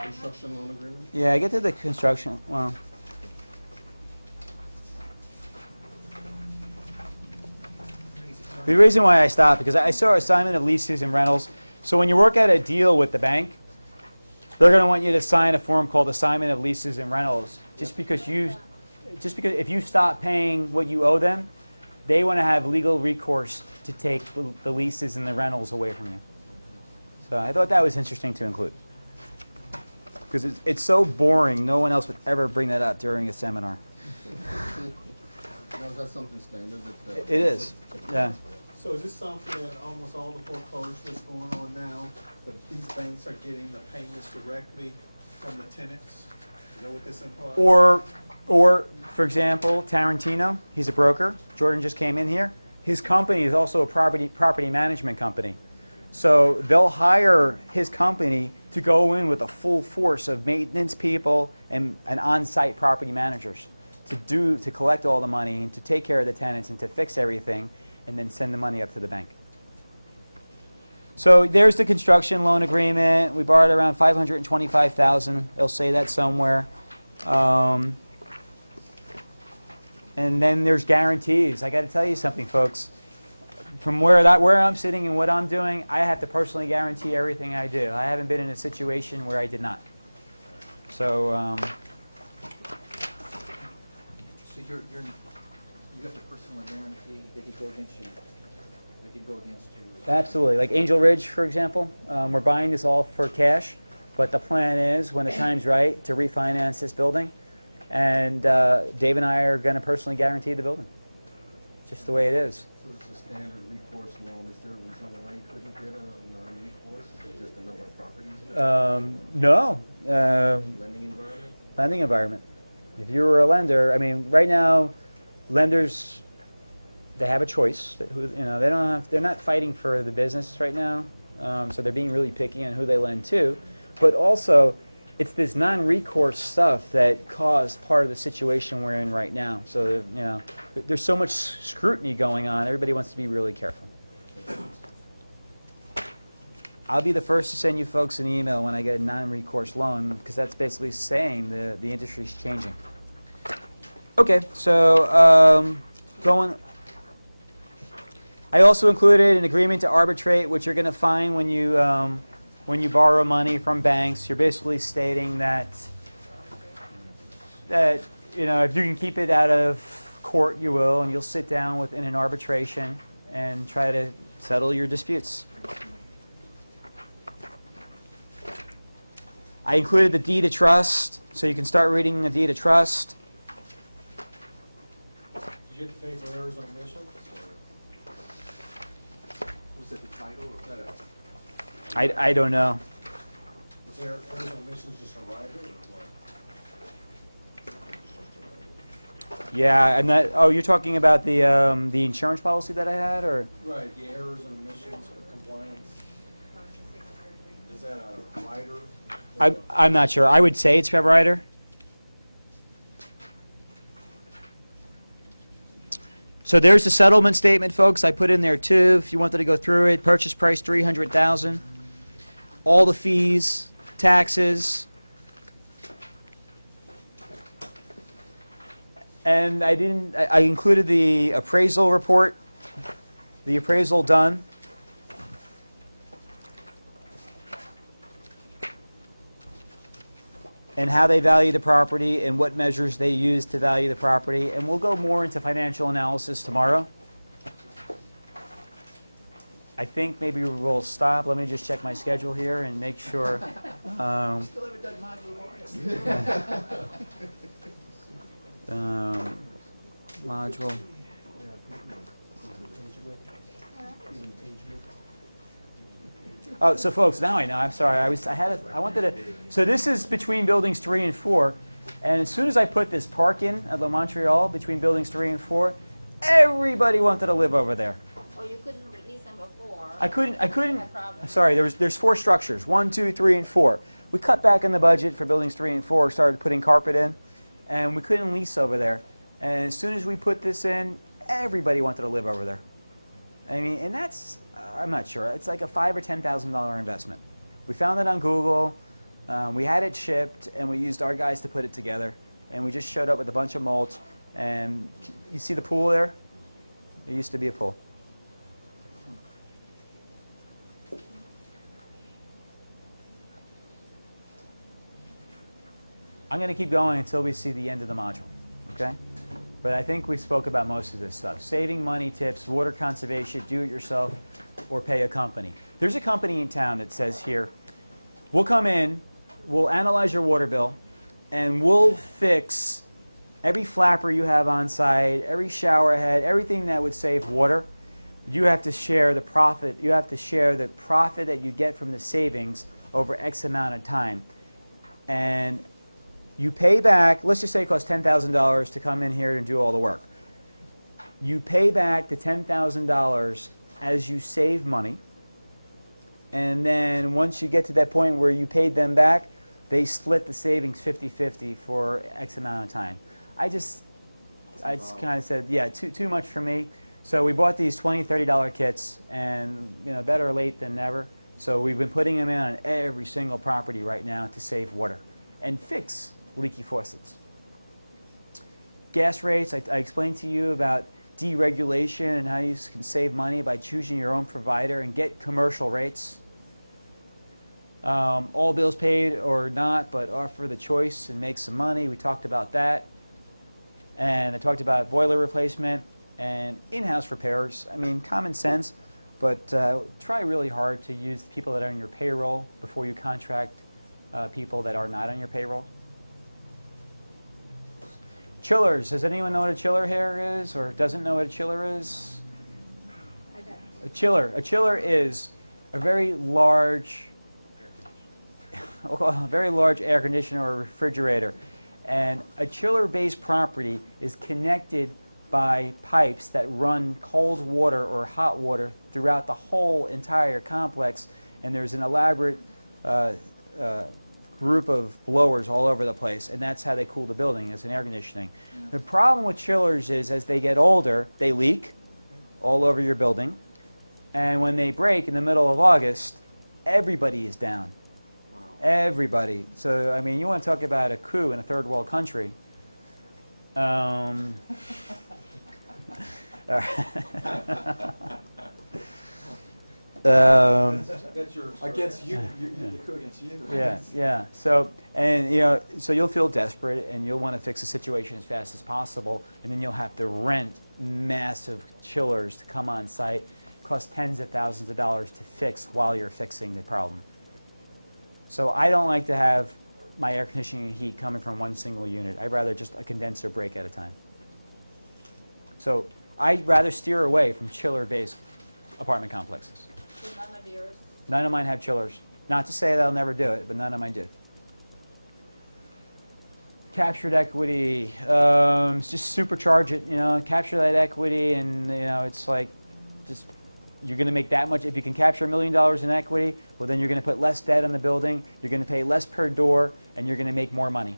Construction loan agreement? Yeah, get to the construction. Well. The reason why I stopped, because I saw assignment of leases and rentals. So when you work out a deal with the bank, they're going to want you to sign a form called assignment of leases and rentals. Just because if you stop paying what you owe them, they want to have legal recourse to take the leases and the rentals away from you. So I thought that was interesting to include. Because it's so boring, no one else would ever bring that up during a seminar. No, that's something standard. It is, yeah. So is this something that almost all the foreclosures that's going on now, that these banks are getting the payments directly from the tenants? Is that what this implies? Or, for example, Tarantino, he's a broker. Jordan just came in here. His company is also a property management company. So they'll hire his company to go in with a full force of maintenance people and on-site property managers to collect all the money and to take care of the tenants and to fix everything and then send the money up to the bank. So there's the construction loan agreement. We borrowed around $525,000. They'll say that somewhere. And then there's guarantees. I got to tell you something, folks. From where I'm sitting and what I'm doing, I have to personally guarantee everything I do. I haven't been in a situation where I did not. So, So you got the personal guarantee, they could go against you, they could go against you. absolutely. Like Angel Ridge, for example, we're buying this all for cash, but the plan is, when the time's right, to refinance this building. And Dave and I are going to personally guarantee the building. Just the way it is. So it's a standard recourse loan. Is there a reason why you couldn't get a non-recourse? Is it just the number of properties? No. Lending environment? Lending environment. If you were a lender, I mean, right now, lenders, they have a choice. They're not fighting for the business right now, so they're being really picky on who they lend to. But also, it's this non-recourse stuff that caused part of the situation we're in right now. So, there's so much scrutiny going on. Everybody wants to be really careful. I'll be the first to send you folks an email when I get a non-recourse loan, because that's basically saying the industry's changing. Okay, so I also included an agreement to arbitrate, which you're going to find when you borrow money from banks. You're basically stating that if you can keep it out of court, you will, and you'll sit down in an arbitration and try to settle your disputes. I included the deed of trust, so you can start reading the deed of trust. Did you get to pay for errors on mission? Was that the title or was that I don't know. Was there errors on mission just a rider or what? Yeah, I'm not. Oh, you're talking about the insurance policy that I had, or? Right, the errors and omissions or compliance. Is that a rider? I'm not sure. I would say it's Feb Rider. So there's the settlement statement, folks. I put in there too, if you wanted to go through it. Purchase price $300,000. All the fees, taxes. And I included the appraisal report, the appraisal done. And how they value the property and what measures they use to value the property. And we'll go more into financial analysis tomorrow. I think maybe we'll stop. Let me just check my schedule here and make sure. Still haven't done Module. Oh, so folks, now I know. I'm sorry. I wanted to. So this is between buildings 3 and 4, and as soon as I put this park in at La Montreal between buildings 3 and 4, everybody wanted to live over there. Oh, you couldn't release them before? I couldn't. No problem. Sorry. There's 4 structures: 1, 2, 3, and 4. We cut back in the budget for buildings 3 and 4. Started putting carpet in, and we couldn't lease over there. And as soon as we put this in, everybody wanted to live over there. I mean, and that's, I'm not sure, it's like a $5,000 or $10,000 investment. We found it on Google, we had it shipped, and we used our guys to put it together. And we just showed up with a bunch of mulch, and you see the pool there? It used to be a pool. I'm going to keep going until we see the end of the module, okay? But I think we spoke about most of this stuff. Saving money tips, water conservation, do it yourself, or pay a company. There's a company in town that says here, we'll come in, we'll analyze your water bill, and we'll fix every flapper you have on site, every shower head, everything that would save water. You have to share the profit. You have to share the profit that you get from the savings over X amount of time. And you pay back, let's just say it costs $10,000 to come in here and do all the work. You pay back the $10,000 as you save money, and then once you get to that point where you paid them back, they split the savings 50-50 for X amount of time. I kind of said, yeah, too much for me. So we bought these $20, $30 kits, and better late than never. So we've been putting them in on every single property right now to save water and fix leaky faucets. Gas rates, I explained to you about deregulation and how you can save money by choosing your own provider and get commercial rates. All bills paid or not, but offer the choice and make some money. We talked about that. And I talked about boiler replacement and in-house repairs. I mean, common sense, but try really hard to use people that are on your payroll before you contract people that are not on your payroll. Chillers. Does anyone know what a chiller here is or doesn't know what a chiller is? I don't. A chiller is a very large air conditioner or refrigerator. And a chiller-based property is connected by pipes that run cold water or hot water throughout the whole entire complex. And there's an elaborate group of blowers all over the place, and that's how they cool the building. It's an air conditioning. Yeah. The problem with chillers is as they get older, they leak all over your building. And when they break in the middle of August, everybody is down. Everybody. So, I mean, you want to talk about a coup in a third world country. That's your against you. The coup against you. Yeah, yeah. So, and so you'll feel desperate, and you'll want to fix the situation as fast as possible, and then you'll have to rent massive chillers to come on site. It costs tens of thousands of dollars to fix while you're fixing the problem. So I don't like to have my air conditioning and heat coming from one single unit. I'd rather just a condenser break at a time. So I'd rather steer away from chiller-based apartment complexes. So none of yours? None of mine have chillers. Not to say that I'll never do it, but none of mine do. Captured equity, just supercharge it, capture that equity, and it's like just you're going to make that much. If you can capture $1 million in equity, well, then you're going to put less debt on the building, you're going to pay less per door, and you're going to make more money.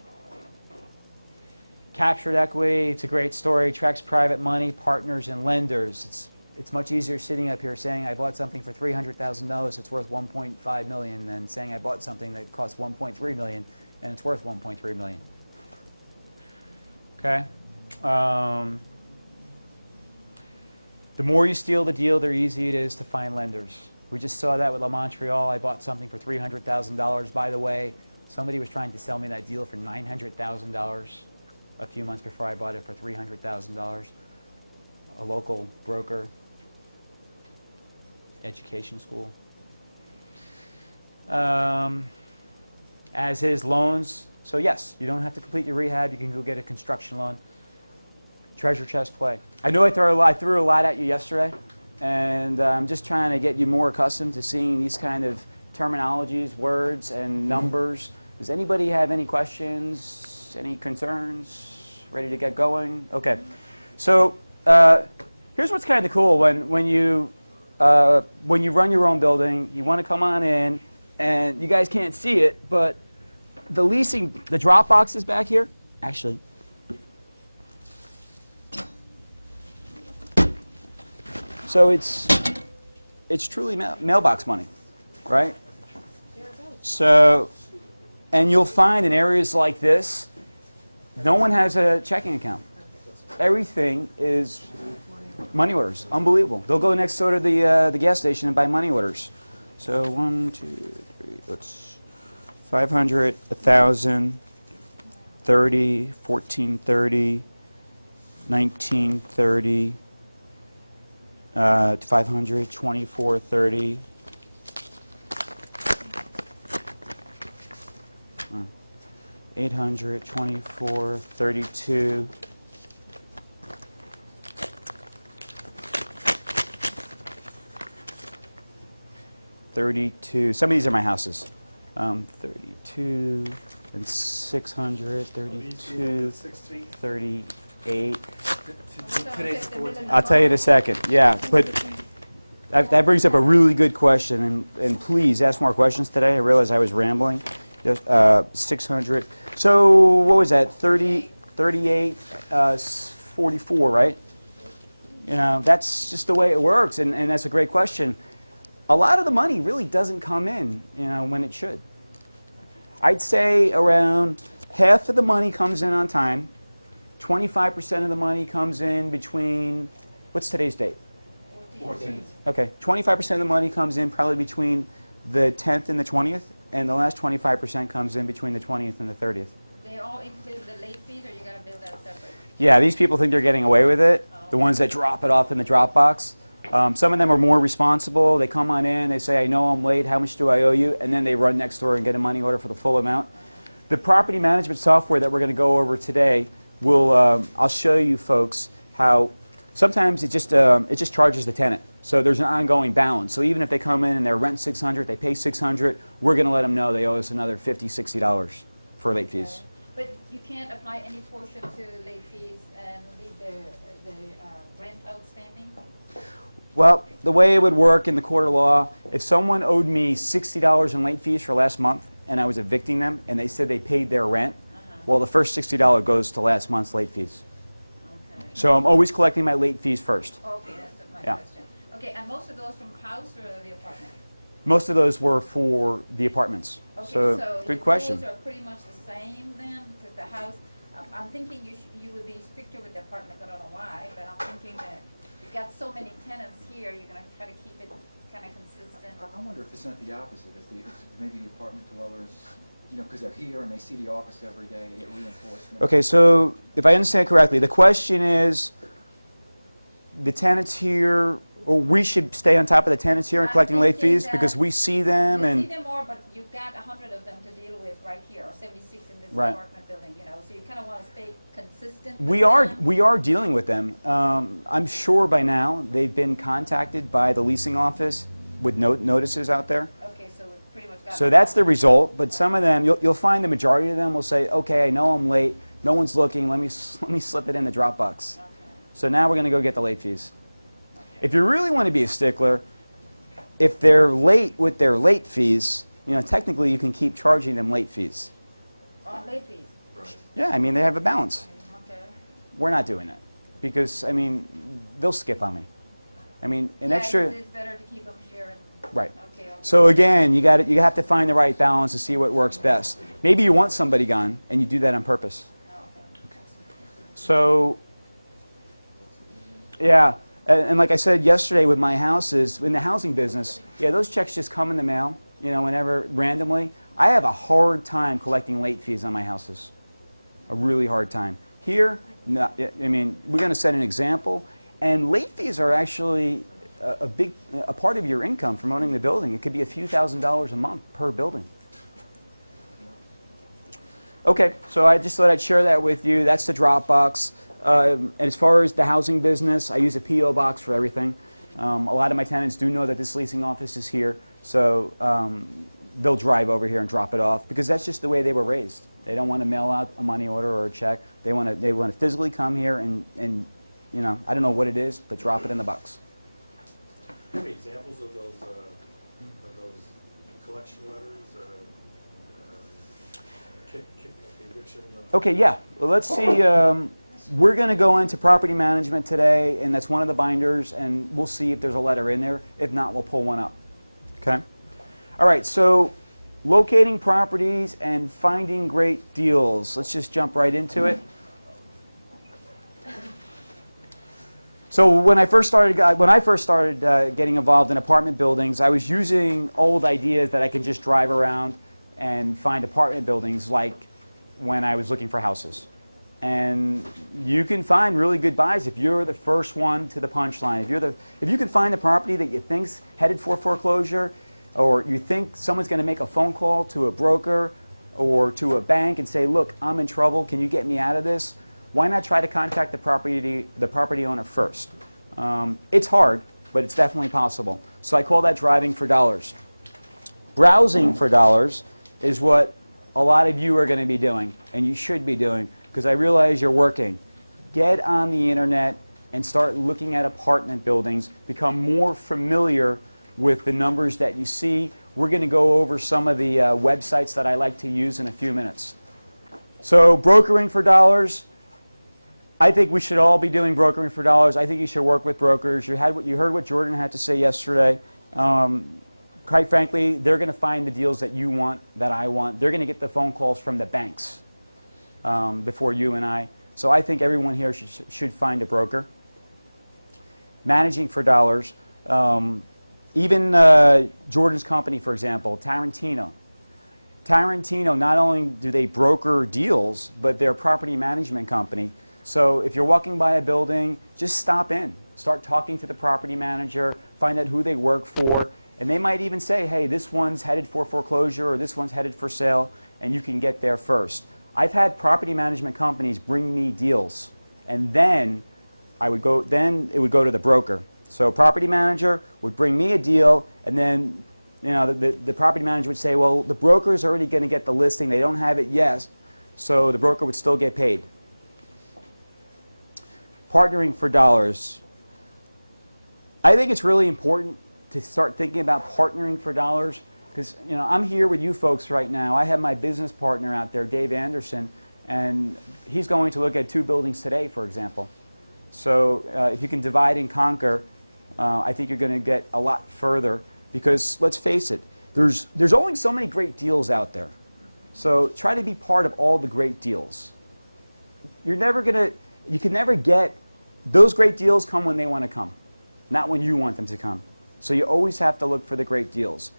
Captured equity, it's a great story, attracts private money, partners, and lenders. It's much easier sitting up here saying I bought something for $300,000, it's worth $1.5 million, than saying I bought something that cost $1.3 million, and it's worth $1.3 million. Okay? The more you steal the deal, the easier it is to find lenders. We just saw that with La Montreal. I bought something for $300,000. By the way, somebody was trying to sell me that deal for $900,000 a few months before I bought it for $300,000. A local broker, education school. As is loans. So yes, you don't have to complete your rehab. You can go get a construction loan. Treasure chest play. I know I threw a lot at you yesterday, and I'm just trying to get you more accustomed to seeing these kind of terminologies, words, and numbers. Does anybody have any questions, any concerns? Ready to get going? Okay. So here's what's kind of cool when you run your own building. You want to come on in, and you guys can't see it, but the leasing, the drop boxes back here, actually. So it's truly mailbox money, right? So, and you'll find in areas like this, no one has a checking account. Everything is money orders. Unbelievable. They'll go next door to the gas station and buy money orders. So 1, 2, 3. Let's 500, 1,000, 30, 1430, 1930. 500, 2430. 800, 24, 32. 32. Some of these are my houses. 32 and 600, 32, 38. I'll tell you in a second. Yeah, but that brings up a really good question, and please ask more questions today. I realize I was rambling. 600. So what was that? 30, 38, 44, right? You know, that's just the way it works, and that's a great question. A lot of the money really doesn't come in, you know, when it should. I'd say around half of the money comes in on time, 25% of the money comes in between, what's today's date? 14. Okay, 25% of the money comes in probably between the 10th and the 20th, and the last 25% comes in between the 20th and the 30th. They all include the late fees, or you gotta bill that separate? Yeah, these people think they're getting away with it, the ones that drop it off in the Dropbox. Some of them are more responsible. They come on in, they say, I know I'm late, how much do I owe you? And then they run next door and get a money order for the full amount. The property management software that we're going to go over today will, I'll show you folks how sometimes it just charges the tenant. So there's an ongoing balance. So even if they come in and they're rent $600, they pay $600, we're going to let them know they owe us another $50, $60 for late fees. But you can't apply any portion to late fees and leave the rent outstanding? Well, the way it would work in the court of law, if someone owed me $60 in late fees for last month and I was evicting them and they said they paid their rent, well, the first $60 goes to last month's late fees. Okay. So I'm always collecting my late fees first. Okay, that's my Yeah. question. Okay, and most of those from house or the apartment? Most of those were for the apartments. Okay, So good question. The rules are pretty much the same then, because the house, I'm thinking you would be stricter with the apartment, I don't know why, but I'm thinking that you've got so many tenants here, you're gonna try to keep it kind of consistent. I wonder if it's not the opposite, if maybe the apartment dwellers, you know, because they're here and they see the office every day, they get reinforcement. Okay, so if I understand correctly, the question is the tenants here, or we should stay on top of the tenants here and I'm collecting late thinking fees that because we see them You and... see them more, but you've got 100 of them to deal with right here, or 76 in this Right. apartment building, you know, so you kind of want to stay consistent. We with are, them. we are dealing with them. I'm sure by now they've been contacted by the leasing office with notices out there. Okay, so it's pretty much got. So that's the result, but some of them, you'll find the majority of them will say, okay, I know I'm late, no one's looking, let me slip it in the Dropbox. Okay. So now we're going to go get the late fees. If you really want to be a stickler, if they're late with their late fees, you know, technically you can keep charging them late fees. On late fees, Yeah, I mean, they have a balance. okay. We're not doing that because, I mean, they'll skip on me. I mean, an Yeah, extra... it's better to keep them here and. Right. Okay, okay. So again, you have to find the right balance to see what works best. Maybe you want somebody gone, and you do that on purpose. Oh, okay. So, yeah, and like I said yesterday with my houses, in the housing business, yeah, those checks just come in the mail, you know, whenever, randomly. I have a hard time collecting late fees on my houses. A really hard time. Here, no, I mean, we're going to set an example, and late fees are actually a part of your income from owning the building. It could be a few $1,000s a month per building. Okay, so I just thought I'd share that with you. That's the Dropbox. As far as the housing business, I use a P.O. box for everything. A lot of my tenants do know that this leasing office is here, so they'll drive over here and drop it off because that's just the way they were raised. They don't want to mail out a money order or a check. They want to physically come here and you know, I don't know what it is, but drop it in the box. Do you have any examples of those collection letters, eviction? Okay, yeah. Well, let's see. We're going to go into property management today, and that's one of the binders, and we'll see if there's a letter in there. If not, we'll pull one up. Okay? All right, so locating properties and finding great deals. Let's just jump right into it. So when I first started getting involved in apartment buildings, I was using old ideas that I can just drive around and find apartment buildings like when I was looking for houses. And you can find really good buys if you're the first one to the punchline. If you can find the property that you think's headed for foreclosure, or you think someone's going to make a phone call to a broker or to a bank and say, look, I'm in trouble, can you get me out of this? Why not try to contact the property owner first? It's hard, but it's definitely possible. So I call that driving for dollars. Browsing for dollars is what a lot of you are going to be doing, and you should be doing, because I realize you're working. Get on the internet and start looking at apartment buildings. Become more familiar with the numbers that you see. We're going to go over some of the websites that I like to use in a few minutes. So brokering for dollars, I think we should all be doing brokering for dollars. I think you should work with brokers. You heard what Jordan had to say yesterday. Quite frankly, they're going to find the deals that you want, that I want. They're going to get the phone calls from the banks before you and I. So I think everyone here should find a broker. Managing for dollars. Even Jordan's company, for example, Tarantino. Tarantino, not only do they broker deals, but they're a property management company. So if you're walking by a building, just stop in. Start talking to the property manager, find out who they work for, and they might even say, hey, this one's headed for foreclosure or this one's headed for sale, and you can get there first. I've had property management companies bring me deals, and then it would go to the broker. So a property manager would bring me a deal, and then the property manager would say, well, the broker's already going to get the listing. They don't have it yet, so the broker would still get paid. Partnering for dollars. I think it's really important to start thinking about partnering for dollars because I'm here with you folks right now. I have my business partner out there, Dave Anderson, and he's going to look at 2 buildings today, for example. So if you can divide and conquer, I think you're going to get a lot further because let's face it, there's only so many great deals out there. So try to be part of all the great deals. You can never get, those great deals come when they want to come, not when you want them to come. So you always have to look for the great deals.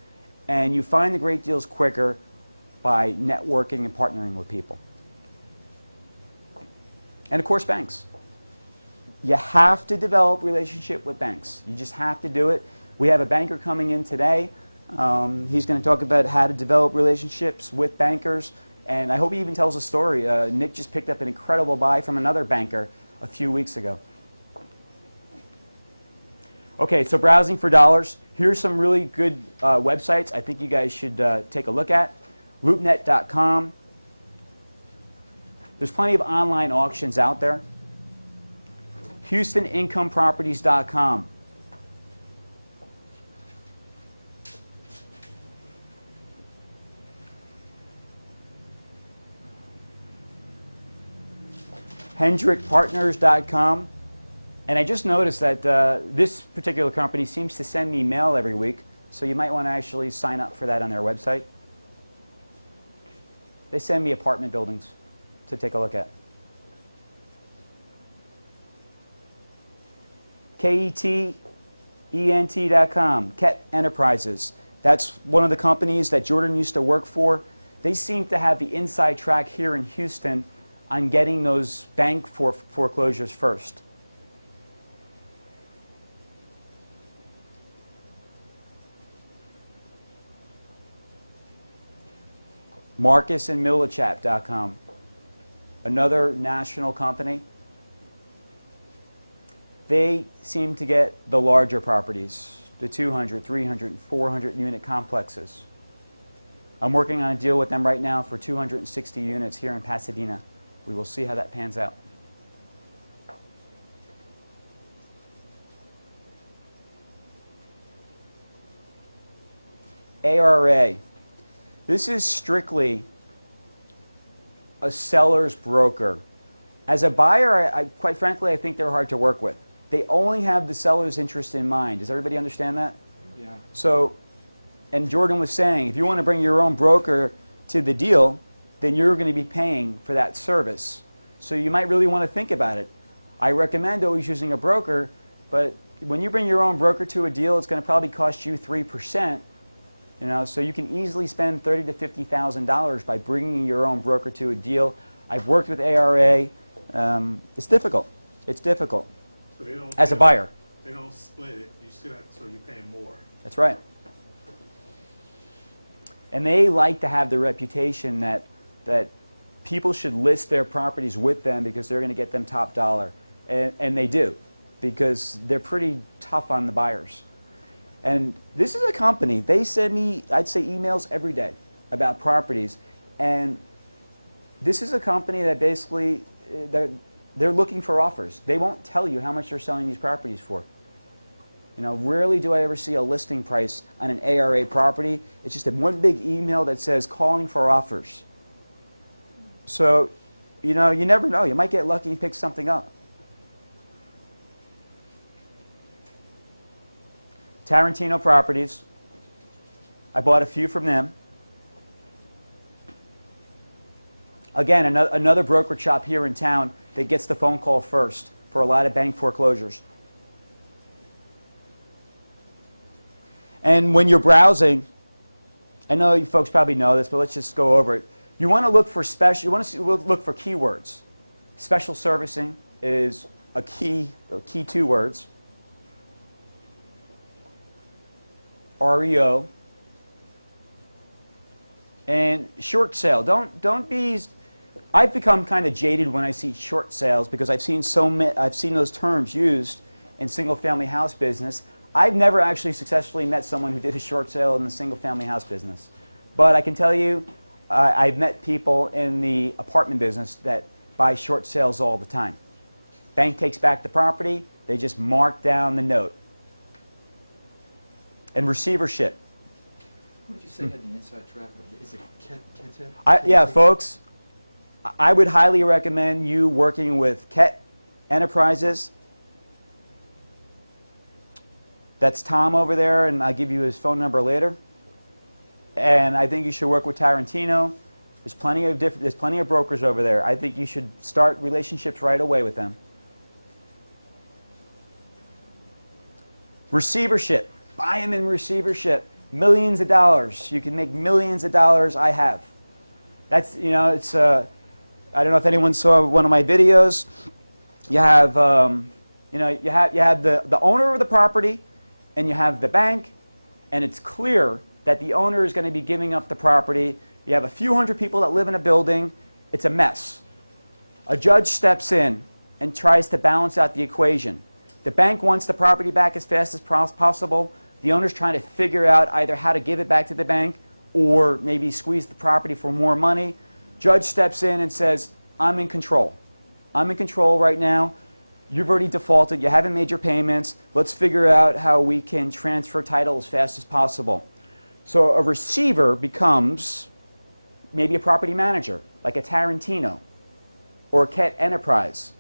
And you find the great deals quicker by networking and partnering with people. And of course, banks. You have to develop relationship with banks. You just have to do it. We have a banker coming in today. He's going to talk about how to develop relationships with bankers. And I hope he even tells a story. Nick just picked up an incredible buy from another banker a few weeks ago. Okay, so browsing for dollars. Here's some really good websites I think you guys should take a look at. LoopNet.com. There's plenty of online auctions out there. HoustonIncomeProperties.com. HendrickPartners.com. And I just noticed that this particular company seems to send me mail every week, so you might want to actually sign up for that on their website. They send me apartment buildings to take a look at. KETENT.com, Ket Enterprises. That's one of the companies that Jordan used to work for. They seem to have the inside track here in Houston on getting those bank foreclosures first. MarcusandMillichap.com, another national company. They seem to get the larger properties, the 200, 300, 400 unit complexes. I'm working on a deal with them right now for 260 units here in Pasadena. We will see how that pans out. ARA. This is strictly a seller's broker. As a buyer, quite frankly, I think they're hard to work with. They only have the seller's interest in mind. Does everybody understand that? Yeah. So, and Jordan was saying, if you want to bring your own broker to the deal, then you're going to be paying for that service. So you might really want to think about it. I recommend always using a broker, but when you bring your own broker to a deal, it's going to probably cost you 3%. So you can easily spend $30,000 to $50,000 by bringing your own broker to a deal. I've worked with ARA. It's difficult. It's difficult. So they don't as a buyer. They don't split it. You still have, so you pay more. That's right. And they like to have the reputation that people should list their properties with them because they're going to get them top dollar. And they do, because they're pretty tough on the buyers. And this is a company, they send me, I'd say, emails every day about properties. And this is a company that basically, they're looking for offers. They won't tell you how much they're selling these properties for. Rarely do I ever see a listing price on an ARA property. It's just one big email that says calling for offers. So you know, you never know. You might get lucky and pick something up. Tarantino Properties. I bought a few from them. Again, another brokerage shop here in town that gets the phone call first for a lot of bank foreclosures. And when you're browsing, I know you folks probably know this, but let's just go over it. You want to look for look for keywords. Special servicing is a key 2 words. REO. And short sale. Don't be. I've become kind of jaded when I see short sales because I've seen those terms used in single-family house business. I've never actually successfully met someone who did a short sale in the single-family house business. But I can tell you, I've met people in the apartment business that buy short sales all the time. Bank takes back the property, they just mark down the note. And receivership. What did you say had the inside track? Is it Ket? Yeah, folks, I would highly recommend you working with Ket Enterprises. That's Tom over there, and I'll give you his phone number later. And I think you should work with Tarantino. There's plenty of brokers over there. I think you should start relationships right away with them. Receivership. Buy them in receivership. Millions of dollars. You can make millions of dollars. I have. That's, you know, it's, I don't know if anyone saw one of my videos. You have, you know, you have the owner of the property, and you have the bank, and it's clear that the owner is going to be giving up the property. You have a few hundred people that live in a building. It's a mess. A judge steps in and tries to balance out the equation. The bank wants the property back as fast as possible. The owner's trying to figure out either how to give it back to the bank or maybe squeeze the property for more money. Judge steps in and says, I'm in control. I'm in control right now. You've already defaulted. You haven't made your payments. Let's figure out how we can transfer title as fast as possible. So a receiver becomes maybe a property manager, like a Tarantino or a Ket Enterprise.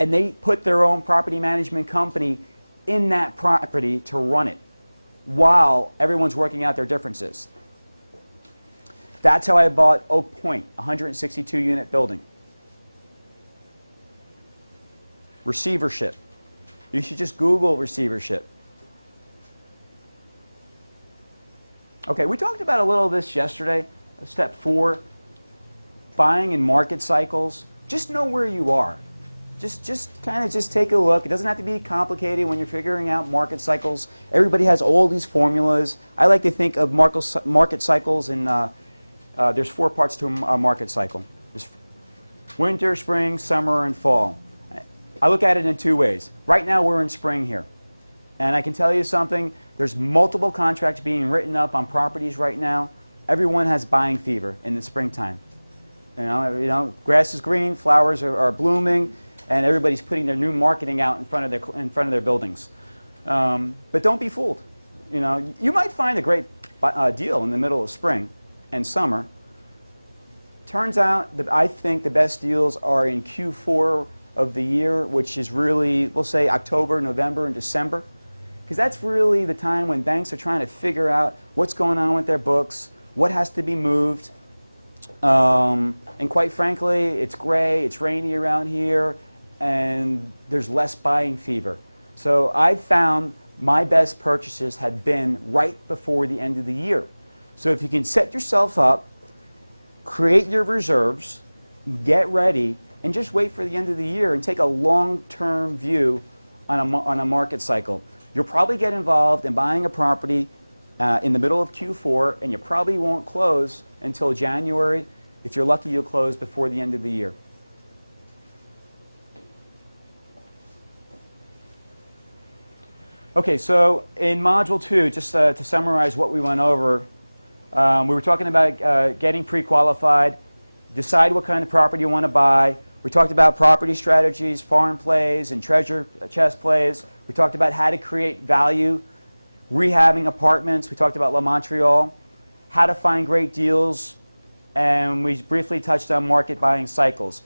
And they put their own property management company in that property to run it while everyone's working out their differences. That's how I bought Oak Point, a 162-unit building. Receivership. You should just Google receivership. Okay, we talked about a little of this yesterday. Step 4, buying in market cycles. Just know where you are. Just kind of take a look. It doesn't have to be complicated when you're figuring out market cycles. Everybody has all these formulas. I like to think of market cycles in, there's 4 parts to a market cycle. There's winter, spring, summer, and fall. I look at it in 2 ways. Right now we're in spring here. And I can tell you something, there's multiple contracts being written up on properties right now. Everyone has buying fever in the springtime. You know, grass is green, flowers are blooming, and everybody's putting their new marketing out in front of their buildings. But don't be fooled. You know, you might find a great deal in the middle of spring and summer. Turns out that I think the best deals are in Q4 of the year, which is really, we'll say October, November, and December. Because that's really the time when banks are trying to figure out what's going on with their books, what has to be moved. And quite frankly, it's gray, it's rainy around here, and there's less buying fever. So I've found my best purchases have been right before the end of the year. So if you can set yourself up, create your reserves, get ready, and just wait for the end of the year and take a long-term view on a market cycle. You'll probably get involved in buying a property in the middle of Q4, and you probably won't close until January. If you're lucky, you'll close before the end of the year. Okay, so in Module 2, just to summarize what we went over, we were talking about getting pre-qualified, decide what kind of property you want to buy. We talked about property strategies, farm plays, and treasure chest plays. We talked about how to create value, rehabbing apartments. We talked about La Montreal, how to find great deals, and we briefly touched on market buying cycles.